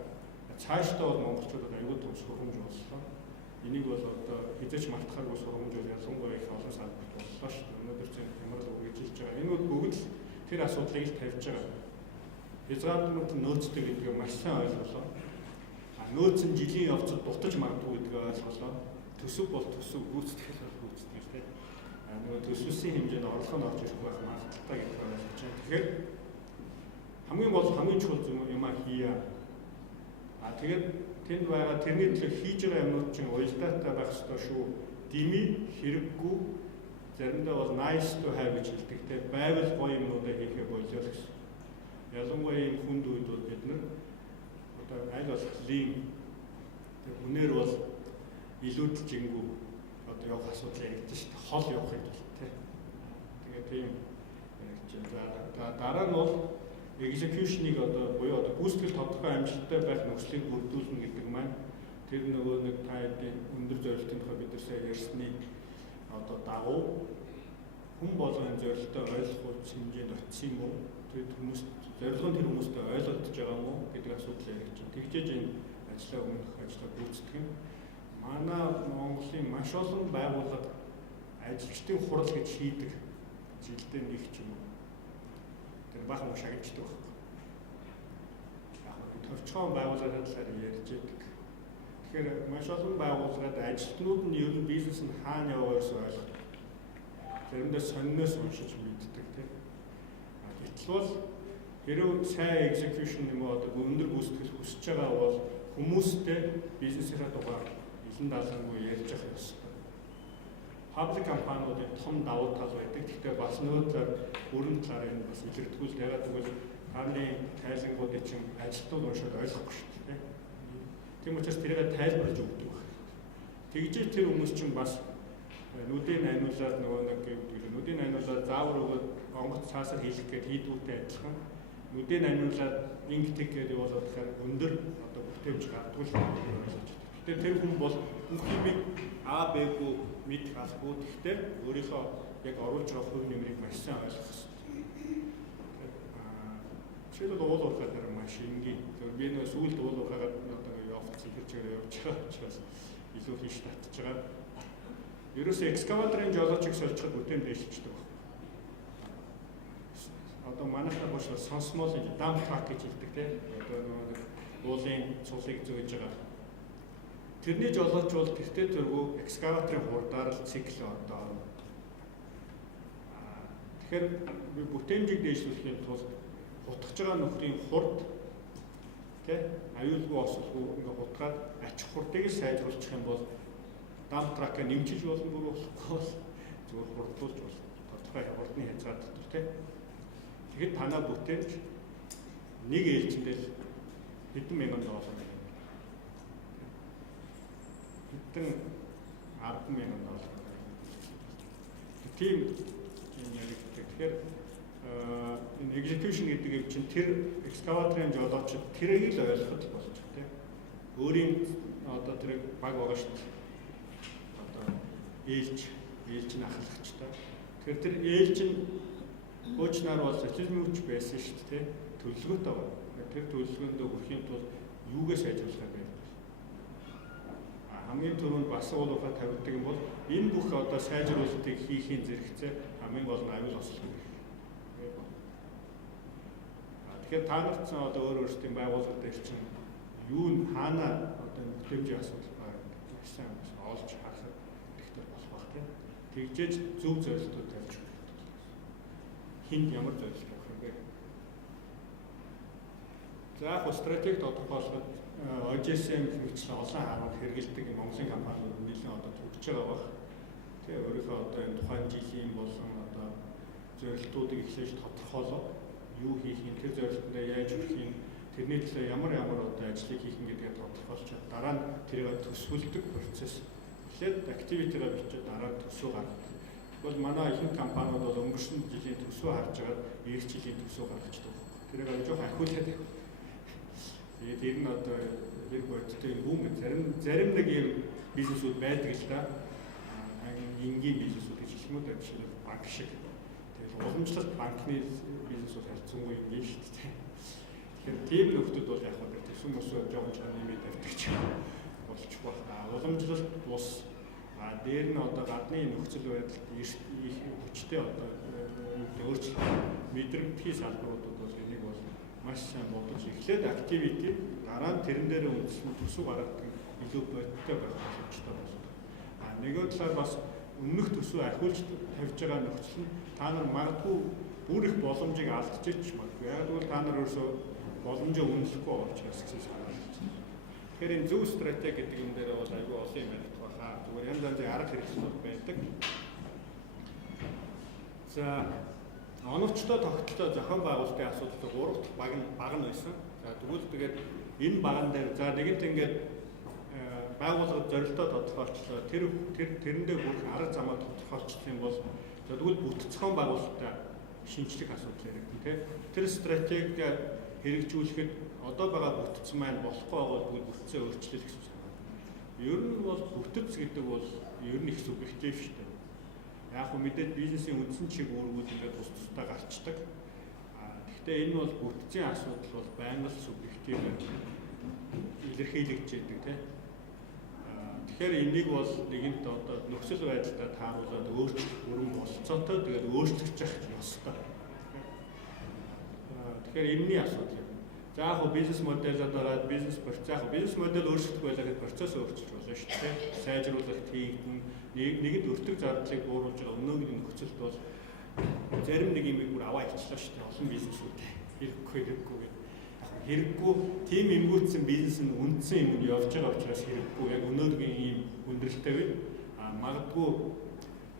Цаашдаа бол монголчуудад аюул том сургамж боллоо. Энийг бол одоо хязгаарч мартахааргүй сургамж бол ялангуяа их олон салбарт боллоо шүү дээ. Өнөөдөр чинь хямрал үргэлжилж байгаа. Энэ бол бүгд л тэр асуудлыг л тавьж байгаа. Хязгаарлалт нөөцтэй гэдгийг маш сайн ойлголоо. Нөөц нь жилийн явцад дутаж магадгүй гэдгийг ойлголоо. Төсөв бол төсөв, гүйцэтгэл бол гүйцэтгэл тийм. Нөгөө төсвөсийн хэмжээнд орлого нь орж ирэх байх магадaltaй гэдгийг ойлгож байна. Тэгэхээр хамгийн чухал юм хийя. Тэгээд тэнд байгаа тэрний төлөө хийж байгаа юмнууд чинь уялдаатай байх ёстой шүү. Дими хэрэггүй заримдаа бол nice to have гэж хэлдэг те байвал гоё юмнуудаа хийхээ болио л гэсэн. Ялангуяа энэ хүнд үед бол бид нар одоо аль болох лин үнээр бол илүүдэлжингүү одоо явах асуудал яригдсан шүү дээ. Хол явахыг бол те. Тэгээд тийм дараа нь бол execution-ыг одоо буюу одоо гүйцэтгэл тодорхой амжилттай байх нөхцөлийг бүрдүүлнэ гэдэг маань тэр нөгөө нэг та хэдийн өндөр зорилтын тухай бид нар сая ярьсны одоо дагуу хүн болгон зорилтоо ойлгох хэмжээнд очсон юм уу? Тэр хүмүүс зорилго нь тэр хүмүүстэй ойлгогдож байгаа юм уу гэдэг асуудал яригдж байна. Тэгжээж энэ ажлаа өмнөх ажлаа гүйцэтгэх нь манай Монголын маш олон байгууллага ажилчдын хурал гэж хийдэг жилдээ нэг ч юм уу. Тэр бахан шагнаждаг байна. Яг төвчхон байгууллагын талаар ярьж байдаг. Тэгэхээр маш олон байгууллагад ажилтнууд нь ер нь бизнес нь хаана яваарс ойлгох. Заримдаа сонноос уншиж мэддэг тийм. Гэтэл бол хэрвээ сайн execution юм уу одоо өндөр гүйцэтгэл хүсэж байгаа бол хүмүүстэй бизнесийнхаа тухай илэн даалгавар ярьж явах ёстой. Паблик компаниудын том давуу тал байдаг. Гэхдээ бас нөгөө талаар бүрэн талаар энэ бас илэрдэггүй л ягаад гэвэл хааны тайлангуудыг чинь ажилтнууд уншаад ойлгохгүй шүү дээ. Тийм учраас тэрийг тайлбарлаж өгдөг байна. Тэгжээ тэр хүмүүс чинь бас нүдийн аниулаад нөгөө нэг гэдэг нүдийн аниулаад заавар өгөөд онгоц цаасаар хийлгэх гэдэг хийдгүүтэй адилхан. Нүдийн аниулаад инктик гэдэг бол болохоор өндөр одоо бүтээмж гардгүй л ойлгож. Гэхдээ тэр хүн бол бүх юмыг А, Б гоо мэдэх албагүй. Гэхдээ өөрийнхөө яг оруулж байгаа хувь нэмрийг маш сайн ойлгох хэрэгтэй. Жишээлбэл уул уурхайгаар маш энгийн. Би нөө сүүлд уул уурхайгаар одоо явц илэрч явж байгаа учраас илүү хийш татж байгаа. Ерөөсөө экскаваторын жолоочийг сольчиход бүтээн дэвшилчдэг байна. Одоо манайхаар бол сонсмол дамп трак гэж хэлдэг тийм. Одоо нэг уулын цулыг зөөж байгаа. Тэрний жолооч бол тэртээ тэргүй экскаваторын хурдаар л цикл одоо. Тэгэхээр би бүтээмжийг дэвшүүлэхийн тулд хутгаж байгаа нөхрийн хурд тий аюулгүй осолгүй ингээ хутгаад ач хурдыг сайжруулах юм бол дамп тракаа нэмжиж болно болохгүй бол зөвхөн хурдлуулж болно. Тодорхой хурдны хязгаар дотор тий. Тэгэхэд танаа бүтээмж нэг ээлжиндээ хэдэн мянган доллар хэдэн 10,000 доллар. Тийм юм яригддаг. Тэгэхээр энэ execution гэдэг юм чинь тэр экскаваторын жолоочд тэрийг л ойлгоход болж байгаа тийм. Өөрийн одоо тэр баг байгаа шүү дээ. Одоо ээлж нь ахлагчтай. Тэгэхээр тэр ээлж нь өөчнөр бол социализмын хүч байсан шүү дээ. Төлөвлөгөөтэй байна. Тэр төлөвлөгөөндөө хүрэхийн тулд юугээ сайжруулах вэ? Хамгийн түрүүнд бас уулуурхай тавьдаг юм бол энэ бүх одоо сайжруулалтыг хийхийн зэрэгцээ хамгийн гол нь аюул ослох. Тэгэхээр та нарт одоо өөр өөрсдийн байгууллага дээр чинь юу н хаана одоо бүтээмжийн асуудал байна гэсэн олж харах хэрэгтэй болох бах тийм. Тэгжээж зөв зорилтууд тавьж өгөх. Хинд ямар зорилт авах юм бэ? За яг стратеги тодорхойлоход OGSM хэмжлэн олон харууд хэрэгэлдэг Монголын компаниуд нэлээд одоо төгсөж байгаа баг. Тэгээ өөрийнхөө одоо энэ тухайн жилийн болон одоо зорилтуудыг эхлэж тодорхойлоо. Юу хийх юм, тэр зорилтондоо яаж хүрэх юм, тэрний төлөө ямар одоо ажлыг хийх юм гэдгээ тодорхойлж дараа нь тэрийг төсвөлдөг процесс эхлээд activity-гээ бичиж дараа төсөө гаргадаг. Тэгвэл манай ихэнх компаниуд бол өнгөрсөн жилийн төсөө харж байгаа эх жилийн төсөө гаргаждаг. Тэрийг авч жоох ахиулаад байна. Тэгээд ер нь одоо яг бодтой юм зарим нэг юм бизнесүүд байдаг л да. Энгийн бизнесүүд гэж хэлэх юм уу жишээлбэл банк шиг. Тэгээд уламжлалт банкны бизнесүүд харьцангуй юм биш шүү дээ. Тэгэхээр тийм нөхдөд бол яг хөө төсөв мөсөө жоохон нэмээд тавьчих болж байна. Уламжлалт бус дээр нь одоо гадны нөхцөл байдалд их хүчтэй одоо өөрчлөлт мэдрэмтгий салбаруудад бол энийг бол маш сайн бодож эхлээд activity дараа нь тэрэн дээр үндэслэн төсөв гаргадаг илүү бодиттой байх боломжтой байна. Нөгөө талаар бас өмнөх төсөв ахиулж тавьж байгаа нөхцөл нь та нар магадгүй бүр их боломжийг алдчихж магадгүй. Яг бол та нар өөрсөө боломжоо үнэлэхгүй учраас гэсэн санаа. Тэгэхээр энэ зөв стратеги гэдэг юм дээр бол аюул олон юм байдаг баха. Зүгээр янз янзын арга хэрэгслүүд байдаг. За оновчтой тогтолцоо зохион байгуулалтын асуудал 3 дахь баг нь байсан. За тэгвэл тэгээд энэ баган дээр за нэгэнт ингээд байгууллагад зорилтоо тодорхойлчлоо. Тэрэндээ бүрх арга замаа тодорхойлчих юм бол за тэгвэл бүтцэн байгуулалтаа шинжлэх асуудал яригдана тийм. Тэр стратеги хэрэгжүүлэхэд одоо байгаа бүтцэн маань болохгүй байгаа бол бүтцээ өөрчлөх гэсэн санаа. Ер нь бол бүтц гэдэг бол ер нь их субъектив шүү дээ. Яг хөө мэдээд бизнесийн үндсэн чиг үүргүүд ингээд тус тусдаа гарчдаг. Гэхдээ энэ бол бүтцийн асуудал бол байнга л субъектив илэрхийлэгдэж байдаг тийм. Тэгэхээр энийг бол нэгэнт одоо нөхцөл байдлаа тааруулаад өөрчлөх бүрэн болцоотой тэгээд өөрчлөгч явах ёстой. Тэгэхээр энэний асуудал юм. За яг хөө бизнес модельд ороод бизнес модель өөрчлөлт байлаа гэхэд процесс өөрчлөж болно шүү дээ. Сайжруулах хийгдэн нэгэнд өртөг зардлыг бууруулж байгаа өнөөгийн нөхцөлд бол зарим нэг юм бүр аваа ичлаа шүү дээ. Олон бизнесүүд хэрэггүй тийм эмгүүцсэн бизнес нь үндсэн юм явж байгаа учраас хэрэггүй яг өнөөгийн ийм хүндрэлтэй байна. Магадгүй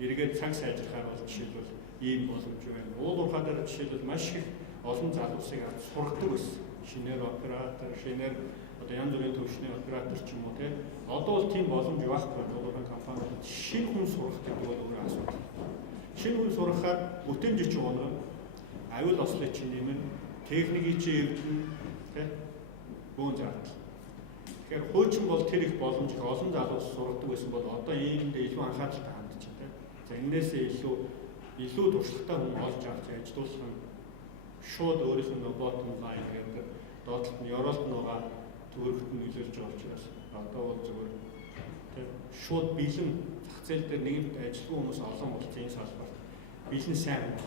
эргээд цаг сайжрахаар бол жишээлбэл ийм боломж байна. Уулуурхаа дээр жишээлбэл маш их олон залуусыг авч сургадаг байсан. Шинээр оператор, шинээр одоо янз бүрийн төвшний оператор ч юм уу тийм. Одоо бол тийм боломж байхгүй уулуурхаа компаниуд шинэ хүн сургах гэдэг бол өөр асуудал. Шинэ хүн сургахаар бүтээн жич уунаа аюул ослыг чинь нэмэн техникийн чинь эрдэнэ тийм бүүн зардал. Тэгэхээр хуучин бол тэр их боломж их олон залуус сургадаг байсан бол одоо иймдээ илүү анхааралтай хандж байна тийм. За энээсээ илүү туршлагатай хүн олж авч ажилуулах нь шууд өөрийнх нь ботом лайн гэдэг доотлолт нь Европт байгаа төвөргөд нь нөлөөлж байгаа учраас одоо бол зөвхөн тийм шууд бэлэн зах зээл дээр нэгэнт ажилгүй хүмүүс олон болсон энэ салбарт бэлэн сайн байна.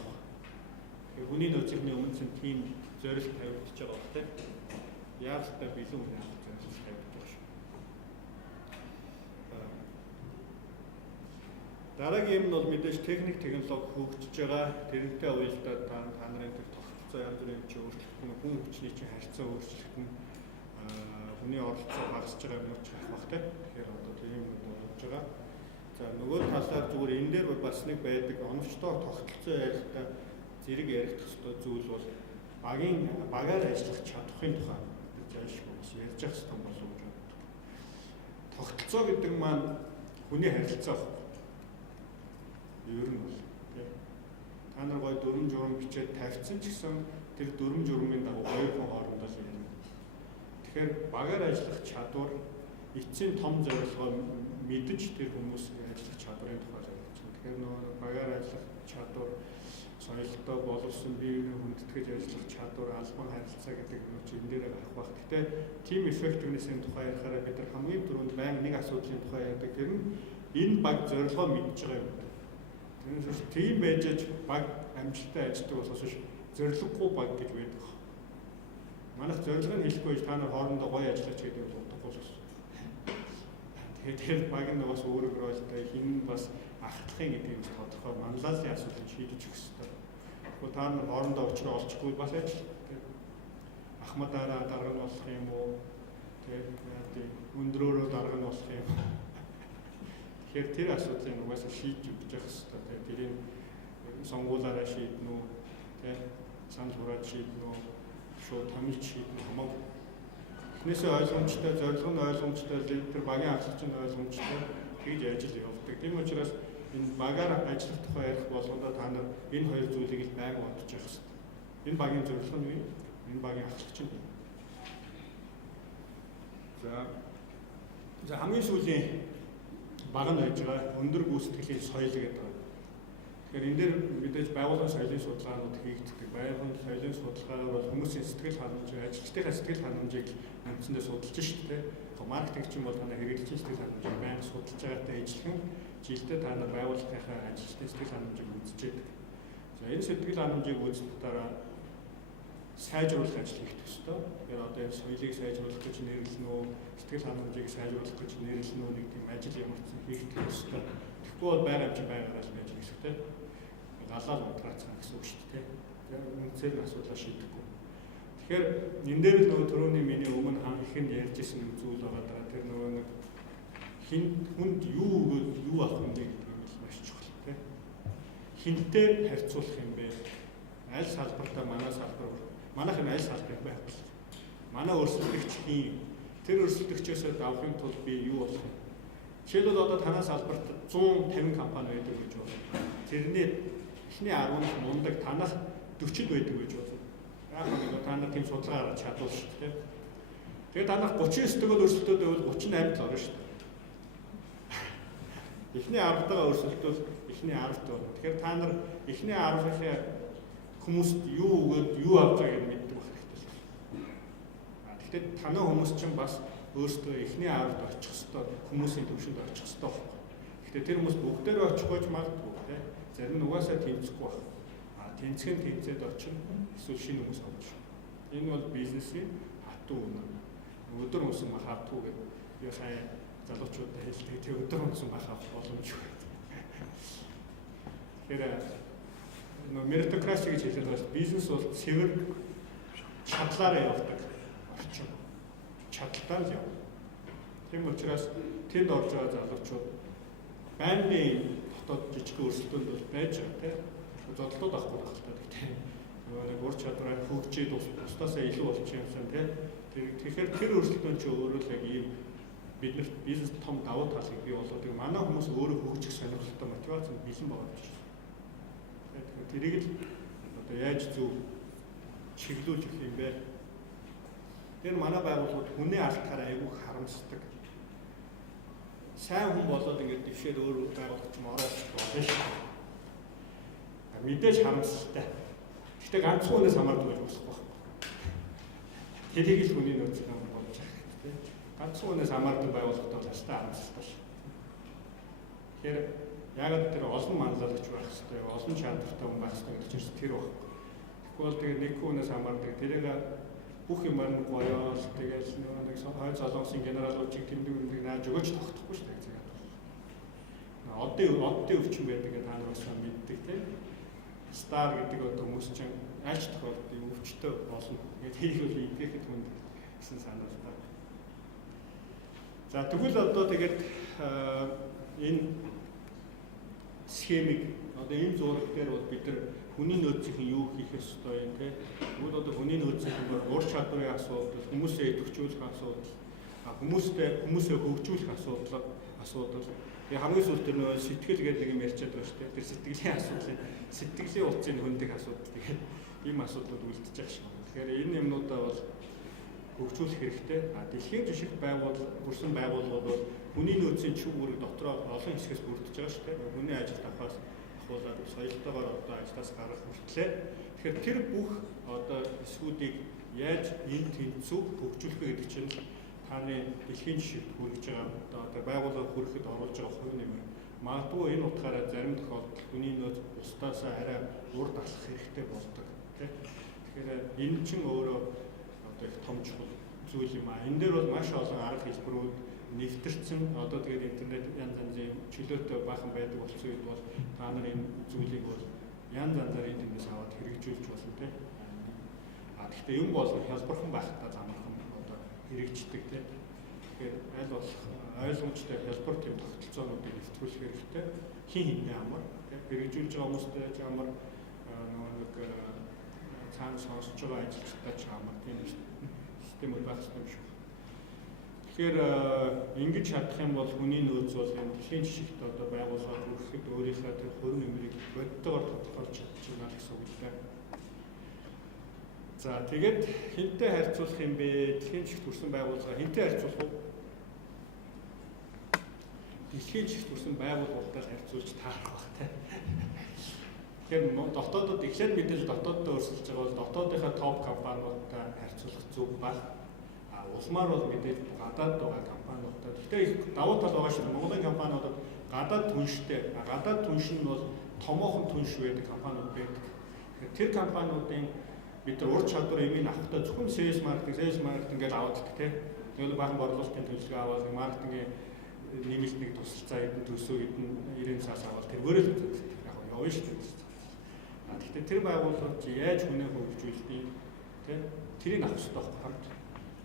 Тэгэхээр хүний нөөцийн өмнө нь тийм зорилт тавигдчихж байгаа бол тийм яаралтай бэлэн хүн авах зорилт тавигдчих шүү. Дараагийн юм нь бол мэдээж техник технологи хөгжиж байгаа. Тэрнтэй уялдаад та нарын тэр тогтолцоо янз бүрийн өөрчлөлт нь хүн хүчний чинь харьцаа өөрчлөлт нь хүний оролцоо багасж байгаа юм шиг байх тийм. Тэгэхээр одоо тийм юм болж байгаа. За нөгөө талаар зүгээр энэ дээр бас нэг байдаг оновчтой тогтолцоо ярихдаа зэрэг яригдах ёстой зүйл бол багаар ажиллах чадахын тухай зааш хүмүүс ярьж явах хэрэгтэй болов уу гэж боддог. Тогтолцоо гэдэг маань хүний харилцаа байна. Ер нь бол тийм. Та нар гой дүрм журм бичээд тавьсан ч гэсэн тэр дүрм журмын дагуу хоёр хүн хоорондоо л юм. Тэгэхээр багаар ажиллах чадвар эцсийн том зорилгоо мэдж тэр хүмүүс ажиллах чадварын тухай зорилж байна. Тэгэхээр нөгөө багаар ажиллах чадвар соёлтой боловсон биеийг хүндэтгэж ажиллах чадвар, албан харилцаа гэдэг юм чи энэ дээр гарах бах. Гэхдээ team effectiveness-ийн тухай ярихаараа бид нар хамгийн түрүүнд байнга нэг асуудлын тухай ярьдаг. Тэр нь энэ баг зорилгоо мэдж байгаа юм. Тэрнээс team байж баг амжилттай ажилладаг болохоос зорилгогүй баг гэж байдаг. Манайх зорилго нь хэлэхгүй та нар хоорондоо гоё ажиллаж гэдэг нь утгагүй л байна. Тэгэхээр баг нь бас өөрөөр ойлтой хин бас ахтлахын гэдэг нь тодорхой манлайлалын асуудлыг шийдэж өгөх хэрэгтэй. Та нар хоорондоо уулзраа олчихгүй бас ажил. Ахмадаараа дарга нь болох юм уу? Тэгээд өндрөөрөө дарга нь болох юм. Тэгэхээр тэр асуудлыг угаасаа шийдэж өгч явах хэрэгтэй. Тэрийг сонгуулаараа шийднэ үү? Тэ санал хурааж шийднэ үү? Шууд хамж шийднэ хамаагүй. Эхнээсээ ойлгомжтой, зорилго нь ойлгомжтой, тэр багийн ахлагч нь ойлгомжтой. тэгж ажил явуулдаг. Тийм учраас энэ багаар ажиллах тухай ярих болгондоо та нар энэ хоёр зүйлийг л байнга бодож явах хэрэгтэй. Энэ багийн зорилго нь юу? Энэ багийн ахлагч нь. За хамгийн сүүлийн баг нь байж байгаа өндөр гүйцэтгэлийн соёл гэдэг байна. Тэгэхээр энэ дээр мэдээж байгууллагын соёлын судалгаанууд хийгддэг. Байгууллагын соёлын судалгаагаар бол хүмүүсийн сэтгэл ханамжийг, ажилчдын сэтгэл ханамжийг үндсэндээ судалж шүү дээ. Маркетингч юм бол та нар хэрэглэгчийн сэтгэл ханамжийг байнга судалж байгаатай ижилхэн жилдээ та нар байгууллагынхаа ажилчдын сэтгэл ханамжийг үзэж байдаг. За энэ сэтгэл ханамжийг үзэх дараа сайжруулах ажил хийх төстэй. Тэгэхээр одоо энэ соёлыг сайжруулах гэж нэрлэнэ үү, сэтгэл ханамжийг сайжруулах гэж нэрлэнэ үү нэг тийм ажил ямар ч хийх төстэй. Тэгэхгүй бол байр авч байгаараа л байж хэвчтэй. Галаа модерацаа гэсэн үг шүү дээ. Үнцээр асуудлаа шийдэхгүй. Тэгэхээр энэ дээр л нөгөө түрүүний миний өмнө ихэнд ярьж ирсэн нэг зүйл байгаа даа. Тэр нөгөө нэг хүнд юу өгөөд юу авах юм бэ гэдэг нь маш чухал тийм. Хинтээ харьцуулах юм бэ? Аль салбартаа манайх энэ аль салбар байхгүй. Манай өрсөлдөгч хин тэр өрсөлдөгчөөсөө авахын тулд би юу болох вэ? Жишээлбэл одоо танаас салбарт 150 компани байдаг гэж байна. Тэрний эхний 10-нд мундаг танаас 40 байдаг гэж байна. Яг нэг та нар тийм судалгаа гаргаж чадвал шүү дээ. Тэгээд танах 39-т өрсөлдөд байвал 38-д л орно шүү дээ. Эхний 10-таа өрсөлдөл эхний 10-т байна. Тэгэхээр та нар эхний 10-ын хүмүүст юу өгөөд юу авч байгааг мэддэг байх хэрэгтэй. Гэхдээ танай хүмүүс чинь бас өөрсдөө эхний 10-д очих хэвээр хүмүүсийн төвшөнд очих хэвээр байна. Гэхдээ тэр хүмүүс бүгдээрээ очихгүй ч магадгүй тийм. Зарим нь угаасаа тэнцэхгүй байна. Тэнцхэн тэнцээд очих эсвэл шинэ хүмүүс авч. Энэ бол бизнесийн хатуу үнэ. Өдөр унсан мах авдаггүй гэдэг. Би сая залуучуудад хэлдэг. Тэг өдөр унсан мах авах боломжгүй. Тэгэхээр меритокраси гэж хэлээд байгаа бизнес бол цэвэр чадлаараа явдаг орчин. Чадлаар л явна. Тийм учраас тэнд орж байгаа залуучууд байнгын дотоод жижиг өрсөлдөөнд бол байж байгаа тийм. Зодлоод авахгүй багтаад гэдэг. Нэг ур чадвараа хөгжиж тусдаасаа илүү болчих юмсан тийм. Тэгэхээр тэр өрсөлдөөн чи өөрөө л яг ийм биднэрт бизнес том давуу талыг бий болгоод манай хүмүүс өөрөө хөгжих сонирхолтой мотивац бэлэн байгаа гэж байна. Тэгэхээр тэрийг л одоо яаж зөв чиглүүлж өгөх юм бэ? Тэр манай байгууллагууд хүний алдахаараа айгүй харамсдаг. Сайн хүн болоод ингээд дэвшээд өөр байгууллагч юм ороод болно шүү. Мэдээж харамсалтай. Гэхдээ ганцхан хүнээс хамаардаг гэж болохгүй байна. Тэрийг л хүний нөөцийн юм болж байгаа тийм. Ганцхан хүнээс хамаардаг байгууллагад бол хастаа харамсалтай шүү. Тэгэхээр яг тэр олон манлайлагч байх хэрэгтэй, олон чадвартай хүн байх хэрэгтэй гэж тэр байхгүй. Тэгэхгүй бол тэгээд нэг хүнээс хамаардаг тэрийг бүх юмар нь гоёо л тэгээд нэг хой солонгосын генералуудыг тэмдэг нааж өгөөч тогтохгүй шүү дээ. Оддын өвчин байдаг гэдэг та нар бас мэддэг тийм. Стар гэдэг хүмүүс чинь альч тохиолдолд өвчтөй болно. Тэгээд тэрийг бол идэхэд хүнд гэсэн санаа байна. За тэгвэл одоо тэгээд энэ схемийг одоо энэ зураг дээр бол бид нар хүний нөөцийн юу хийх ёстой юм те. Тэгвэл одоо хүний нөөцийн ур чадварын асуудал, хүмүүсээ идэвхжүүлэх асуудал, хүмүүсээ хөгжүүлэх асуудал. Тэгээ хамгийн сүүлд тэр нөө сэтгэл гэдэг юм ярьчаад байгаа шүү дээ. Тэр сэтгэлийн асуудал, сэтгэлийн утсыг хөндөг асуудал. Тэгээд ийм асуудлууд үлдэж байгаа шүү. Тэгэхээр энэ юмнуудаа бол хөгжүүлэх хэрэгтэй. Дэлхийн жишг өрсөн байгууллагууд бол хүний нөөцийн чиг үүрэг дотроо олон хэсгээс бүрдэж байгаа шүү дээ. Хүний ажилд авахаас ахуулаад соёлтойгоор одоо ажлаас гарах хүртлээ. Тэгэхээр тэр бүх одоо эсвүүдийг яаж энэ тэнцүү хөгжүүлэх гэдэг чинь таны дэлхийн жишгт хүргэж байгаа одоо байгууллага хүрэхэд оруулж байгаа хувь нэмэр. Магадгүй энэ утгаараа зарим тохиолдолд хүний нөөц бусдаасаа арай урд алах хэрэгтэй болдог. Тэгэхээр энэ чинь өөрөө одоо их том чухал зүйл юм аа. Энэ дээр бол маш олон арга хэлбэрүүд нэвтэрсэн. Одоо тэгээд интернет янз янзын чөлөөтэй баахан байдаг болсон үед бол та нар энэ зүйлийг бол янз янзаар эндээс аваад хэрэгжүүлж болно тийм. Гэхдээ юм бол хялбархан байхтаа замархан одоо хэрэгждэг тийм. Тэгэхээр аль болох ойлгомжтой хялбар тийм тогтолцоонуудыг нэвтрүүлэх хэрэгтэй. Хин хинээ амар тийм. Хэрэгжүүлж байгаа хүмүүстэй ч амар нэг цаана сонсож байгаа ажилчтай ч амар тийм систем байх хэрэгтэй юм шүү. Тэгэхээр ингэж чадах юм бол хүний нөөц бол энэ дэлхийн жишгт одоо байгууллагад хүрэхэд өөрийнхөө тэр хувь нэмрийг бодтойгоор тодорхойлж чадчихна гэсэн үг л дээ. За тэгээд хинтээ харьцуулах юм бэ? Дэлхийн жишгт хүрсэн байгууллага хинтээ харьцуулах уу? Дэлхийн жишгт хүрсэн байгууллагуудтай харьцуулж таарах бах те. Тэгэхээр дотоодод эхлээд мэдээж дотооддоо өрсөлдөж байгаа бол дотоодынхаа топ компаниудтай харьцуулах зүг баг. Улмаар бол мэдээж гадаад байгаа компаниудтай. Гэхдээ давуу тал байгаа шүү дээ. Монголын компаниудад гадаад түнштэй. Гадаад түнш нь бол томоохон түнш байдаг компаниуд байдаг. Тэр компаниудын бид нар ур чадвар эмийг авахдаа зөвхөн sales marketing гэж аваад идэх тийм. Тэгэл бахан борлуулалтын төлөвлөгөө аваад маркетингийн нэмэлт нэг тусалцаа эдэн төсөө эдэн 90 цаас аваад тэргээрээ л яг явна шүү дээ. Гэхдээ тэр байгууллагууд яаж хүнээ хөгжүүлдэг тийм тэрийг авах хэрэгтэй хамт.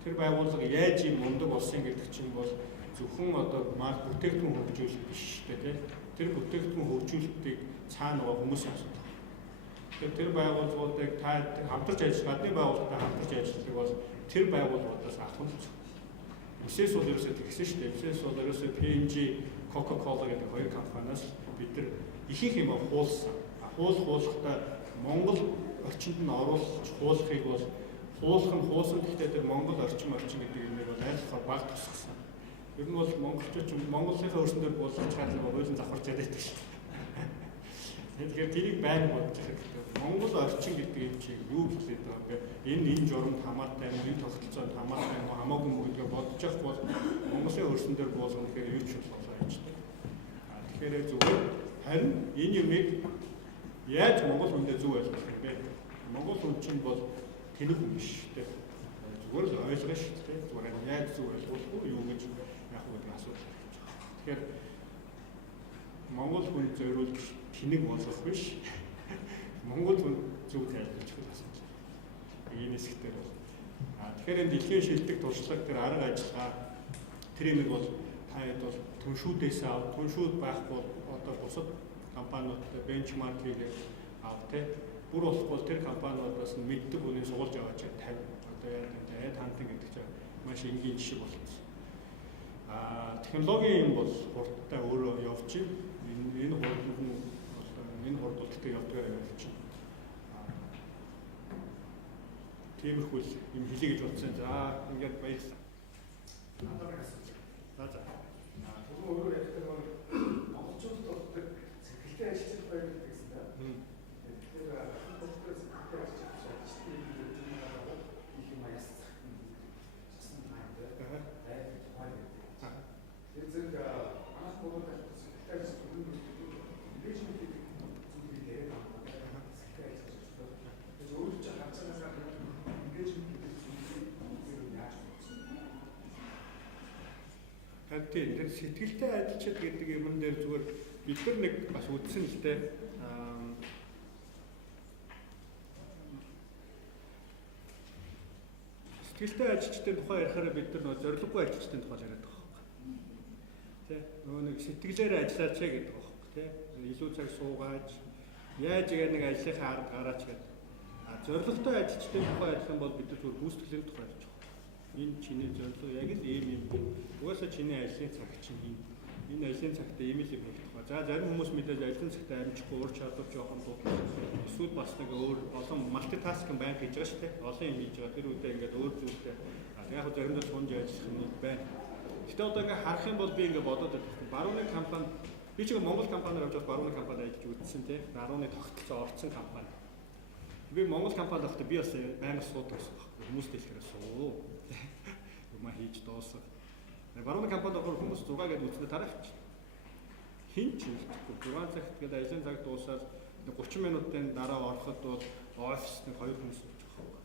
Тэр байгууллага яаж юм мундаг болсон гэдэг чинь бол зөвхөн одоо бүтээгдэхүүн хөгжүүлэлт биш шүү дээ тийм. Тэр бүтээгдэхүүн хөгжүүлэлтийг цаана байгаа хүмүүсийн асуудал. Тэгэхээр тэр байгууллагуудыг та хамтарч ажиллах, гадны байгууллагатай хамтарч ажиллах бол тэр байгууллагуудаас авах нь зөв. Эсэс бол ерөөсөө тэгсэн шүү дээ. Эсэс бол ерөөсөө P&G, Coca-Cola гэдэг хоёр компаниас бид нар ихэнх юм хуулсан. Хуулахдаа Монгол орчинд нь оруулж хуулахыг бол хуусан гэхдээ тэр Монгол орчин гэдэг юм бол айлхаа баг тусгасан. Ер нь бол монголчууд Монголынхаа өрсөндөр буулгах шаардлага хуулийн завхарч яддаг шүү. Тэгэхээр тэрийг байна бодож байгаа. Монгол орчин гэдэг юм чи юу хэлээд байгаа вэ? Энэ журамд хамаатай, энэ тогтолцоонд хамаатай хамаагүй мөгөлгөө бодож явах бол Монголын өрсөндөр буулгах гэхээр юу ч болоо яаждаг. Тэгэхээр зүгээр харин энэ юмыг яаж Монгол хүндээ зөв ойлгох юм бэ? Монгол хүн чинь бол тэнэг хүн биш үү? Зүгээр л ойлгоо шүү дээ. Зүгээр яаж зөв ойлгох вэ? Юу гэж яах вэ гэдэг асуудал байна. Тэгэхээр Монгол хүн зориулж тэнэг болох биш. Монгол хүн зөв тайлбарч өгөх асуудал. Энэ хэсэгтэр бол. Тэгэхээр энэ дэлхийн шилдэг туршлага тэр арга ажиллагаа тэр юмыг бол та хэд бол түншүүдээс ав. Түншүүд байхгүй одоо бусад компаниудтай бенчмарк хийгээд ав те. Бүр болохгүй тэр компаниудаас нь мэддэг үнийн суулж аваач 50. Одоо яа гэдэг хантинг гэдэг чинь маш энгийн жишээ болсон. Технологийн юм бол хурдтай өөрөө явж энэ хурдд нь энэ хурдтай явдгаар явж байна. Тиймэрхүү юм хэлье гэж бодсон. За ингээд баярлалаа. За. Түрүү өөрөө ярьдаг монголчууд болдог сэтгэлтэй ажиллаж байдаг гэсэн да. Тэгэхээр болдог сэтгэлтэй ажиллаж байгаа их юм аяс. Цасан хайдаг. Тэр зэрэг анх болоод сэтгэлтэй ажиллаж байгаа engagement гэдэг зүйлийг яриад байгаа. Сэтгэлтэй ажиллаж байгаа. Тэгэхээр өөрөө ч харж байгаа engagement гэдэг зүйлийг яаж бодсон? Тэгэхээр сэтгэлтэй ажилчид гэдэг юм дээр зүгээр бид нар нэг бас үтсэн л дээ. Сэтгэлтэй ажилчдын тухай ярихаараа бид нар нөгөө зорилгогүй ажилчдын тухай яриад байгаа байхгүй. Тэ нөгөө нэг сэтгэлээр ажиллаач гэдэг байгаа байхгүй. Тэ илүү цаг суугааж яаж нэг ажлынхаа арга гараач гэдэг. Зорилготой ажилчдын тухай ярих юм бол бид нар зүгээр гүйцэтгэлийн тухай ярьж байгаа. Энэ чиний зорилго яг л ийм юм. Угаасаа чиний ажлын цаг чинь энэ ажлын цагт ийм л юм хийх тухай. За зарим хүмүүс мэдээж ажлын цагт амжихгүй ур чадвар жоохон дутлах. Эсвэл бас нэг өөр олон малтитаскинг байнг хийж байгаа шүү дээ. Олон юм хийж байгаа. Тэр үедээ ингээд өөр зүйлтэй. Яг хөө заримдаа сунж ажиллах юм байна. Гэтэ одоо ингээд харах юм бол би ингээд бодоод байна. Барууны компани би ч Монгол компаниар явж байгаа барууны компанид ажиллаж үзсэн тийм. Барууны тогтолцоо орцсон компани. Би Монгол компанид байхдаа би бас байнга суудаг гэсэн баг. Хүмүүст хэлэхээр суу. Юмаа хийж дуусах. Барууны компанид орох хүмүүс 6 гээд үзснээр тараач. Хин ч юм 6 цагт гээд ажлын цаг дуусаад 30 минутын дараа ороход бол оффист нэг 2 хүмүүс болж байгаа.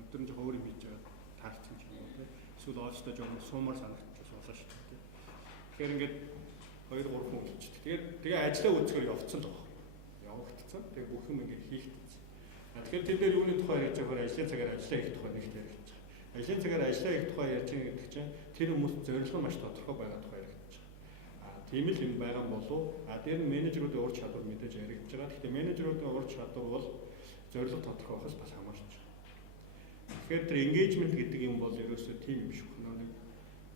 Өдөр нь жоохон өөр юм хийж байгаа таарсан ч юм уу тийм. Эсвэл оффистаа жоохон суумаар санагдчихсан болоо шүү дээ. Тэгэхээр ингээд 2 3 хүн болчихсон. Тэгээ ажлаа үзэхээр явцсан л байгаа. Явагдсан. Тэгээ бүх юм ингээд хийгдсэн. Тэгэхээр тэр дээр юуны тухай ярьж байгаа ажлын цагаар ажиллаа хийх тухай нэгт ярьж байгаа. Ажлын цагаар ажиллаа хийх тухай ярьж байгаа гэдэг чинь тэр хүмүүс зорилго маш тодорхой байгаа тухай ярьж байгаа. Тийм л юм байгаа болов. Тэр нь менежерүүдийн ур чадвар мэдээж яригдж байгаа. Гэхдээ менежерүүдийн ур чадвар бол зорилго тодорхой байхаас бас хамаарч байна. Тэгэхээр тэр engagement гэдэг юм бол ерөөсөө тийм юм шиг.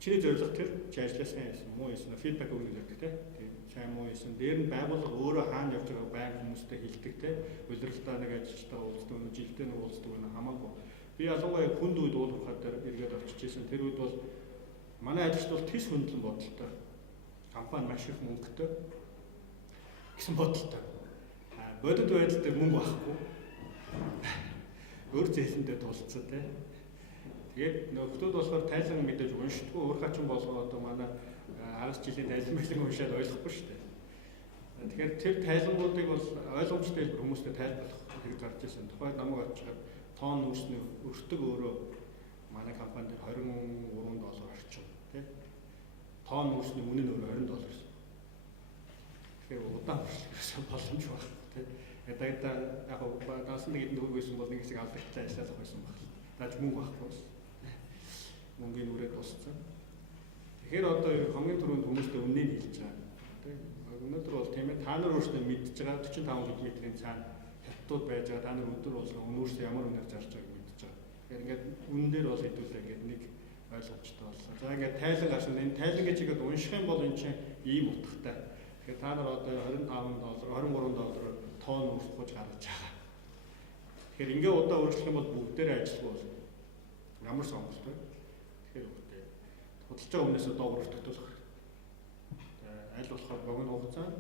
Чиний зорилго тэр чи ажиллаа сайн хийсэн муу хийсэн фидбек өгнө гэдэг те. Тийм сайн муу хийсэн. Дээр нь байгууллага өөрөө хаана явж байгааг байнга хүмүүстэй хэлдэг те. Улиралдаа нэг ажилчтайгаа уулздаг нь жилдээ нэг уулздаг нь хамаагүй. Би ялангуяа хүнд үед уулзахад дээр эргээд очиж ирсэн. Тэр үед бол манай ажилчид бол тис хөндлөн бодолтой. Компани маш их мөнгөтэй гэсэн бодолтой. Бодит байдал дээр мөнгө байхгүй. Өөр зээлэндээ тулцсан те. Тэгээд нөхдөд болохоор тайлан мэдээж уншдаггүй уурхаачин болгоо одоо манай 10 жилийн тайлан байлиг уншаад ойлгохгүй шүү дээ. Тэгэхээр тэр тайлангуудыг бол ойлгомжтой хүмүүстэй тайлбарлах хэрэг гарч ирсэн. Тухайн намайг очиод тоон үүсний өртөг өөрөө манай компани дээр $23 орчим тий. Тоон үүсний үнэ нь өөрөө $20 гэсэн. Тэгэхээр удаан хүрсэн боломж байна тий. Тэгээд яг даасан нэг хэдэн төгрөг байсан бол нэг хэсэг алдагдлаа ажиллах байсан баг. Дааж мөнгө байхгүй. Мөнгөний үрээд дууссан. Тэгэхээр одоо хамгийн түрүүнд хүмүүстэй үннийг хэлж байгаа. Тэ. Өнөөдөр бол тийм ээ та нар өөрсдөө мэдж байгаа 45 км-ийн цаана хятадууд байж байгаа. Та нар өдөр болгон өнөөсөө ямар үнээр зарж байгааг мэдж байгаа. Тэгэхээр ингээд үнэн дээр бол хэдүүлээ ингээд нэг ойлгомжтой болсон. За ингээд тайлан гарсан. Энэ тайлан гэж ихэд унших юм бол энэ чинь ийм утгатай. Тэгэхээр та нар одоо $25, $23 тоон өрсгөж гаргаж байгаа. Тэгэхээр ингээд удаа үргэлжлэх юм бол бүгдээрээ ажиллах бол ямар сонголт вэ? Тэгэхээр бүгдээ худалдаж байгаа өмнөөсөө доогуур өртөгдүүлэх. Аль болохоор богино хугацаанд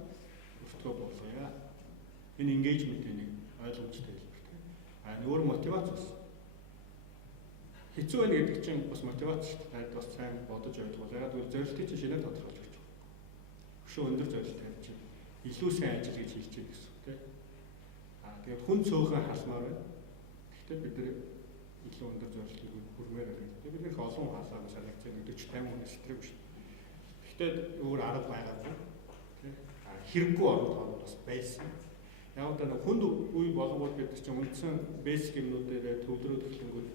өртгөө болгоё. Энэ engagement-ийн нэг ойлгомжтой хэлбэр тийм. Өөр мотивац бас. Хэцүү байна гэдэг чинь бас мотивац шүү дээ. Бас сайн бодож ойлгох. Ягаад гэвэл зорилтыг чинь шинээр тодорхойлж өгч байгаа. Өшөө өндөр зорилт тавьж чинь илүү сайн ажил гэж хэлж байгаа гэсэн үг тийм. Тэгээд хүн цөөхөн халмаар байна. Гэхдээ бид нэр илүү өндөр зорилтыг хүрмээр байна. Тэгээд бид нэх олон хаалаа санагцсан 40-50 хүн сэтгэв шүү дээ. Гэхдээ өөр арга байгаагүй. Тийм. Хэрэггүй орон тоон бас байсан. Яг одоо хүнд үе болгоод бид чинь үндсэн бэсик юмнуудаараа төвлөрөө төлөнгүүд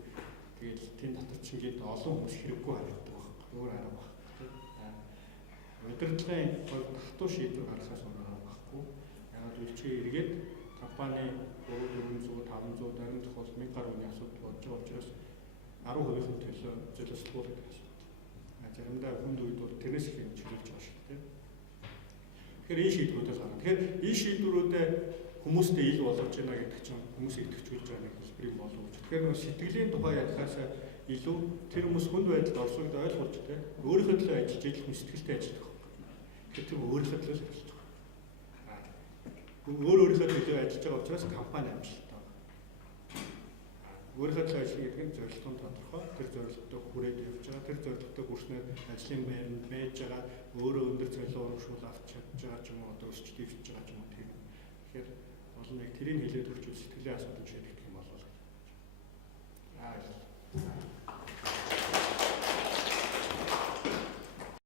тэгээд тэн дотор чинь гээд олон хүмүүс хэрэггүй харагддаг байна. Өөр арга баг. Удирдлагын хувьд хатуу шийдвэр гаргахаас өөр арга байхгүй. Яг л чи эргээд компани 400 500 зарим тохиолдолд 1000 гаруй хүний асуудал болж байгаа учраас 10%-ийн төлөө золиослуулах гэсэн. Заримдаа хүнд үед бол тэрнээс их юм чиглүүлж байгаа шүү дээ. Тэгэхээр энэ шийдвэрүүдээс гарна. Тэгэхээр энэ шийдвэрүүдээ хүмүүстэй ил болгож байна гэдэг чинь хүмүүсийг идэвхжүүлж байгаа нэг хэлбэрийг болгож. Тэгэхээр нөгөө сэтгэлийн тухай ярихаас илүү тэр хүмүүс хүнд байдалд орсогд ойлгуулж тэ өөрийнхөө төлөө ажиллаж идэх хүн сэтгэлтэй ажиллах. Тэгэхээр тэр өөрийнхөө төлөө ажиллаж байгаа. Өөрийнхөө төлөө ажиллаж байгаа учраас компани амжилттай байна. Өөрийнхөө төлөө ажиллах гэдэг нь зорилго нь тодорхой. Тэр зорилготой хүрээд явж байгаа. Тэр зорилготой хүрснээр ажлын байранд байж байгаа өөрөө өндөр цалин урамшуул авч чадж байгаа ч юм уу одоо өсч дэвшиж байгаа ч юм уу тийм. Тэгэхээр олон нэг тэрийг хэлээд өгч сэтгэлийн асуудал шийдэх юм болов.